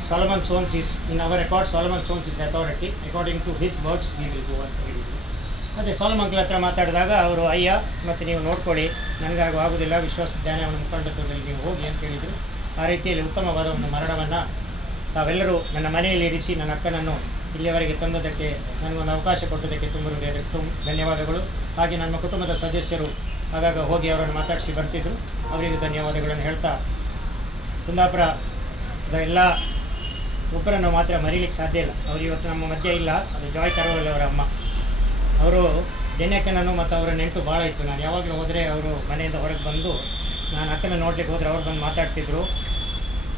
Solomon Sons is in our record, Solomon Sons is authority. According to his words we will go ಅಂತ ಹೇಳಿದರು. ಮತ್ತು ಸೋಲಮ್ ಅಂಕಲ್ ಹತ್ರ ಮಾತಾಡಿದಾಗ ಅವರು, ಅಯ್ಯ ಮತ್ತು ನೀವು ನೋಡ್ಕೊಳ್ಳಿ, ನನಗಾಗೂ ಆಗೋದಿಲ್ಲ, ವಿಶ್ವಾಸ ಧ್ಯಾನವನ್ನು ಮುಖಂಡತ್ವದಲ್ಲಿ ನೀವು ಹೋಗಿ ಅಂತ ಹೇಳಿದರು. ಆ ರೀತಿಯಲ್ಲಿ ಉತ್ತಮವಾದ ಒಂದು ಮರಣವನ್ನು ತಾವೆಲ್ಲರೂ ನನ್ನ ಮನೆಯಲ್ಲಿ ಇರಿಸಿ ನನ್ನ ಅಕ್ಕನನ್ನು ಇಲ್ಲಿಯವರೆಗೆ ತಂದದಕ್ಕೆ ನನಗೊಂದು ಅವಕಾಶ ಕೊಟ್ಟದಕ್ಕೆ ತುಂಬ ಹೃದಯದ ಧನ್ಯವಾದಗಳು. ಹಾಗೆ ನಮ್ಮ ಕುಟುಂಬದ ಸದಸ್ಯರು ಆಗಾಗ ಹೋಗಿ ಅವರನ್ನು ಮಾತಾಡಿಸಿ ಬರ್ತಿದ್ರು, ಅವರಿಗೂ ಧನ್ಯವಾದಗಳನ್ನು ಹೇಳ್ತಾ, ಕುಂದಾಪುರದ ಎಲ್ಲ ಒಬ್ಬರನ್ನು ಮಾತ್ರ ಮರೀಲಿಕ್ಕೆ ಸಾಧ್ಯ ಇಲ್ಲ. ಅವರು ಇವತ್ತು ನಮ್ಮ ಮಧ್ಯೆ ಇಲ್ಲ. ಅದು ಜಾಯ್ ಕರವಲ್ ಅವರ ಅಮ್ಮ. ಅವರು ಜನ್ಯಕ್ಕನನ್ನು ಮತ್ತು ಅವರ ನೆಂಟು ಭಾಳ ಇತ್ತು. ನಾನು ಯಾವಾಗಲೂ ಹೋದರೆ ಅವರು ಮನೆಯಿಂದ ಹೊರಗೆ ಬಂದು ನಾನು ಅಕ್ಕನ ನೋಡ್ಲಿಕ್ಕೆ ಹೋದರೆ ಅವ್ರು ಬಂದು ಮಾತಾಡ್ತಿದ್ರು.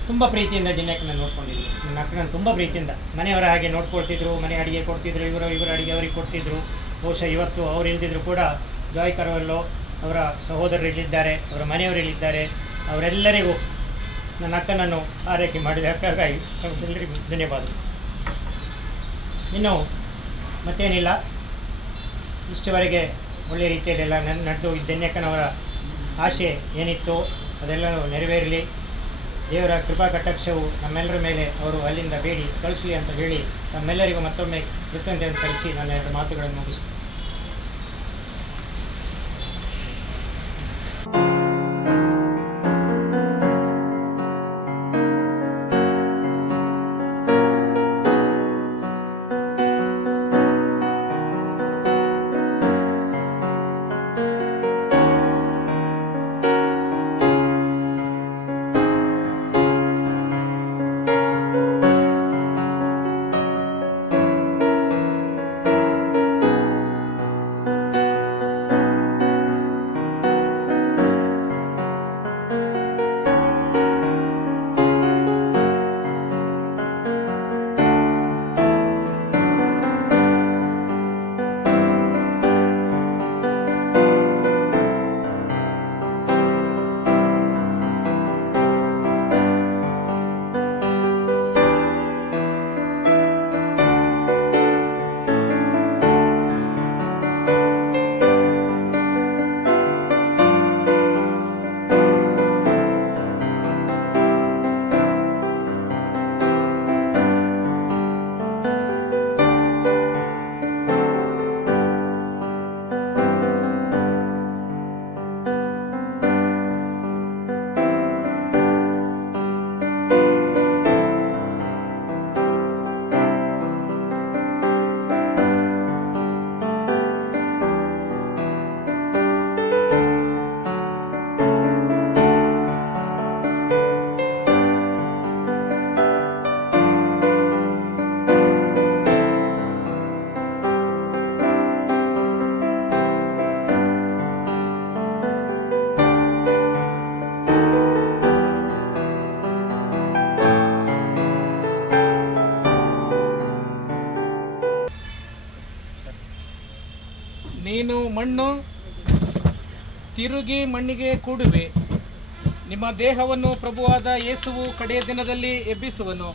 ತುಂಬ ಪ್ರೀತಿಯಿಂದ ಜಿನ್ನಕ್ಕನ ನೋಡ್ಕೊಂಡಿದ್ರು. ನನ್ನ ಅಕ್ಕನನ್ನು ತುಂಬ ಪ್ರೀತಿಯಿಂದ ಮನೆಯವರ ಹಾಗೆ ನೋಡ್ಕೊಳ್ತಿದ್ರು. ಮನೆ ಅಡಿಗೆ ಕೊಡ್ತಿದ್ರು, ಇವರು ಅಡಿಗೆ ಅವರಿಗೆ ಕೊಡ್ತಿದ್ರು. ಬಹುಶಃ ಇವತ್ತು ಅವ್ರು ಇಲ್ದಿದ್ರು ಕೂಡ ಜಾಯ್ ಕರವಲ್ಲೋ ಅವರ ಸಹೋದರರು ಇಲ್ಲಿದ್ದಾರೆ, ಅವರ ಮನೆಯವರು ಇಲ್ಲಿದ್ದಾರೆ. ಅವರೆಲ್ಲರಿಗೂ ನನ್ನ ಅಕ್ಕನನ್ನು ಆರೈಕೆ ಮಾಡಿದ ಅಕ್ಕಾಗಿ ಎಲ್ಲರಿಗೂ ಧನ್ಯವಾದ. ಇನ್ನು ಮತ್ತೇನಿಲ್ಲ, ಇಷ್ಟವರೆಗೆ ಒಳ್ಳೆಯ ರೀತಿಯಲ್ಲೆಲ್ಲ ನಡೆದು ಧನ್ಯಕ್ಕನವರ ಆಶೆ ಏನಿತ್ತು ಅದೆಲ್ಲ ನೆರವೇರಲಿ. ದೇವರ ಕೃಪಾ ಕಟಾಕ್ಷವು ನಮ್ಮೆಲ್ಲರ ಮೇಲೆ ಅವರು ಅಲ್ಲಿಂದ ಬೇಡಿ ಕಳಿಸಲಿ ಅಂತ ಹೇಳಿ ತಮ್ಮೆಲ್ಲರಿಗೂ ಮತ್ತೊಮ್ಮೆ ಕೃತಜ್ಞತೆಯನ್ನು ಸಲ್ಲಿಸಿ ನನ್ನ ಎರಡು ಮಾತುಗಳನ್ನು ಮುಗಿಸ್ತೀನಿ. ನೀನು ಮಣ್ಣು, ತಿರುಗಿ ಮಣ್ಣಿಗೆ ಕೂಡುವೆ. ನಿಮ್ಮ ದೇಹವನ್ನು ಪ್ರಭುವಾದ ಯೇಸುವು ಕಡೆಯ ದಿನದಲ್ಲಿ ಎಬ್ಬಿಸುವನು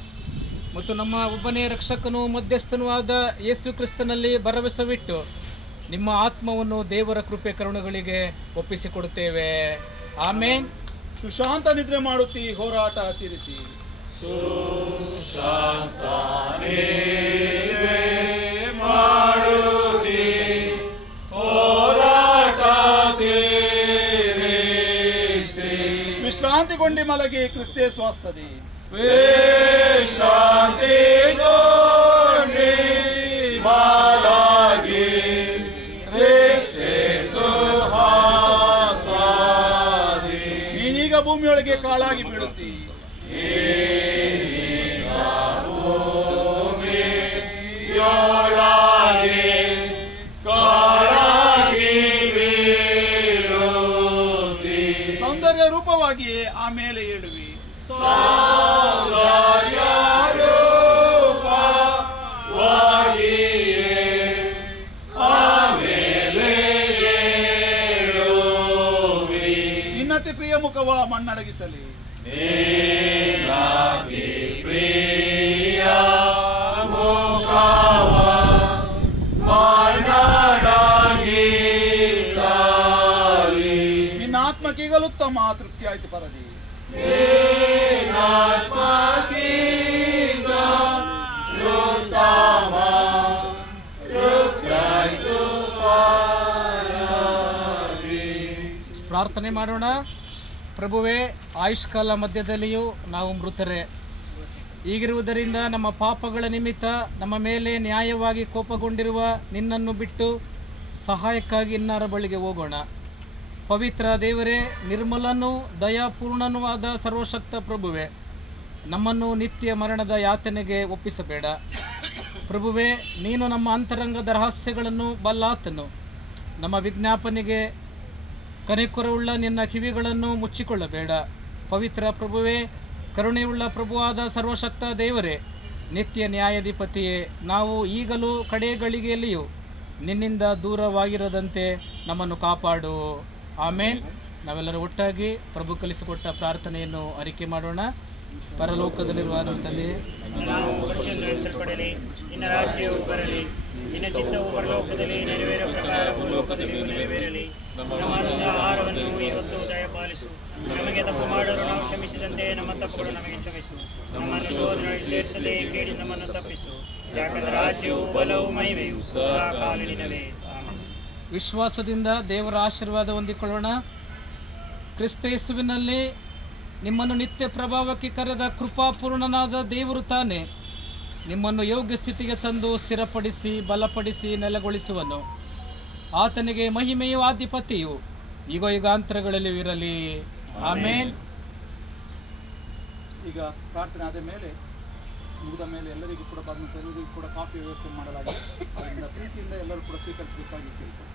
ಮತ್ತು ನಮ್ಮ ಒಬ್ಬನೇ ರಕ್ಷಕನೂ ಮಧ್ಯಸ್ಥನೂ ಆದ ಯೇಸು ಕ್ರಿಸ್ತನಲ್ಲಿ ಭರವಸವಿಟ್ಟು ನಿಮ್ಮ ಆತ್ಮವನ್ನು ದೇವರ ಕೃಪೆ ಕರುಣೆಗಳಿಗೆ ಒಪ್ಪಿಸಿಕೊಡುತ್ತೇವೆ. ಆಮೇನ್. ಸುಶಾಂತ ನಿದ್ರೆ ಮಾಡುತ್ತಿ, ಹೋರಾಟ ತೀರಿಸಿ. ವಿಶ್ರಾಂತಿಗೊಂಡಿ ಮಲಗಿ ಕ್ರಿಸ್ತೇ ಸ್ವಾಸ್ಥದಿ. ನೀನೀಗ ಭೂಮಿಯೊಳಗೆ ಕಾಳಾಗಿ ಬೀಳುತ್ತಿ. ಸೌಂದರ್ಯ ರೂಪವಾಗಿಯೇ ಆಮೇಲೆ ಏಳುವಿ. ನಿನ್ನತಿ ಪ್ರಿಯ ಮುಖವ ಮಣ್ಣಡಗಿಸಲಿ. ನಿನ್ನ ಆತ್ಮಕೀಗಲು ಉತ್ತಮ ತೃಪ್ತಿ ಆಯ್ತು ಪರದಿ. ಪ್ರಾರ್ಥನೆ ಮಾಡೋಣ. ಪ್ರಭುವೇ, ಆಯುಷ್ಕಾಲ ಮಧ್ಯದಲ್ಲಿಯೂ ನಾವು ಮೃತರೇ. ಈಗಿರುವುದರಿಂದ ನಮ್ಮ ಪಾಪಗಳ ನಿಮಿತ್ತ ನಮ್ಮ ಮೇಲೆ ನ್ಯಾಯವಾಗಿ ಕೋಪಗೊಂಡಿರುವ ನಿನ್ನನ್ನು ಬಿಟ್ಟು ಸಹಾಯಕ್ಕಾಗಿ ಇನ್ನಾರ ಬಳಿಗೆ ಹೋಗೋಣ. ಪವಿತ್ರ ದೇವರೇ, ನಿರ್ಮಲನೂ ದಯಾಪೂರ್ಣನೂ ಆದ ಸರ್ವಶಕ್ತ ಪ್ರಭುವೇ, ನಮ್ಮನ್ನು ನಿತ್ಯ ಮರಣದ ಯಾತನೆಗೆ ಒಪ್ಪಿಸಬೇಡ. ಪ್ರಭುವೇ, ನೀನು ನಮ್ಮ ಅಂತರಂಗದ ರಹಸ್ಯಗಳನ್ನು ಬಲ್ಲಾತನು. ನಮ್ಮ ವಿಜ್ಞಾಪನೆಗೆ ಕನಿಕರವುಳ್ಳ ನಿನ್ನ ಕಿವಿಗಳನ್ನು ಮುಚ್ಚಿಕೊಳ್ಳಬೇಡ. ಪವಿತ್ರ ಪ್ರಭುವೇ, ಕರುಣೆಯುಳ್ಳ ಪ್ರಭುವಾದ ಸರ್ವಶಕ್ತ ದೇವರೇ, ನಿತ್ಯ ನ್ಯಾಯಾಧಿಪತಿಯೇ, ನಾವು ಈಗಲೂ ಕಡೆ ಗಳಿಗೆಯಲ್ಲಿಯೂ ನಿನ್ನಿಂದ ದೂರವಾಗಿರದಂತೆ ನಮ್ಮನ್ನು ಕಾಪಾಡು. ಆಮೇನ್. ನಾವೆಲ್ಲರೂ ಒಟ್ಟಾಗಿ ಪ್ರಭು ಕಲಿಸಿಕೊಟ್ಟ ಪ್ರಾರ್ಥನೆಯನ್ನು ಅರಿಕೆ ಮಾಡೋಣ. ಪರಲೋಕದಲ್ಲಿರುವ ನಮ್ಮ ತಂದೆ, ನಾವು ಪರಿಶುದ್ಧಪಡಿಸಲ್ಪಡಲಿ, ನಿನ್ನ ರಾಜ್ಯವು ಬರಲಿ, ನಿನ್ನ ಚಿತ್ತವು ಪರಲೋಕದಲ್ಲಿ ನೆರವೇರೋ ಪ್ರಕಾರ ಭೂಲೋಕದಲ್ಲಿ ನೆರವೇರಲಿ. ನಮ್ಮ ಆಹಾರವನ್ನು ಇವತ್ತು ದಯಪಾಲಿಸು. ನಮಗೆ ತಪ್ಪು ಮಾಡಲು ನಾವು ಕ್ಷಮಿಸಿದಂತೆ ನಮ್ಮ ತಪ್ಪುಗಳು ನಮಗೆ ಕ್ಷಮಿಸು. ನಮ್ಮನ್ನು ಶೋಧನೆಯಲ್ಲಿ ಸೇರಿಸದೆ ಕೇಳಿ ನಮ್ಮನ್ನು ತಪ್ಪಿಸು. ಯಾಕಂದರೆ ರಾಜ್ಯವು ಬಲವು ಮಹಿಮೆಯು ಸದಾ ಕಾಲಿನವೇ. ಆಮೆನ್. ವಿಶ್ವಾಸದಿಂದ ದೇವರ ಆಶೀರ್ವಾದ ಹೊಂದಿಕೊಳ್ಳೋಣ. ಕ್ರಿಸ್ತ ಯೇಸುವಿನಲ್ಲಿ ನಿಮ್ಮನ್ನು ನಿತ್ಯ ಪ್ರಭಾವಕ್ಕೆ ಕರೆದ ಕೃಪಾಪೂರ್ಣನಾದ ದೇವರು ತಾನೇ ನಿಮ್ಮನ್ನು ಯೋಗ್ಯ ಸ್ಥಿತಿಗೆ ತಂದು ಸ್ಥಿರಪಡಿಸಿ ಬಲಪಡಿಸಿ ನೆಲೆಗೊಳಿಸುವನು. ಆತನಿಗೆ ಮಹಿಮೆಯು ಆಧಿಪತ್ಯವು ಯುಗ ಯುಗಾಂತರಗಳಲ್ಲಿ ಇರಲಿ. ಆಮೇನ್. ಈಗ ಪ್ರಾರ್ಥನೆ ಆದ ಮೇಲೆ ಮುಗಿದ ಮೇಲೆ ಎಲ್ಲರಿಗೂ ಕೂಡ ಬಂದಂಥ ಎಲ್ಲರಿಗೂ ಕೂಡ ಕಾಫಿ ವ್ಯವಸ್ಥೆ ಮಾಡಲಾಗಿದೆ. ಅದರಿಂದ ಪ್ರೀತಿಯಿಂದ ಎಲ್ಲರೂ ಕೂಡ ಸ್ವೀಕರಿಸಬೇಕಾಗಿ ಕೇಳ್ತಾರೆ.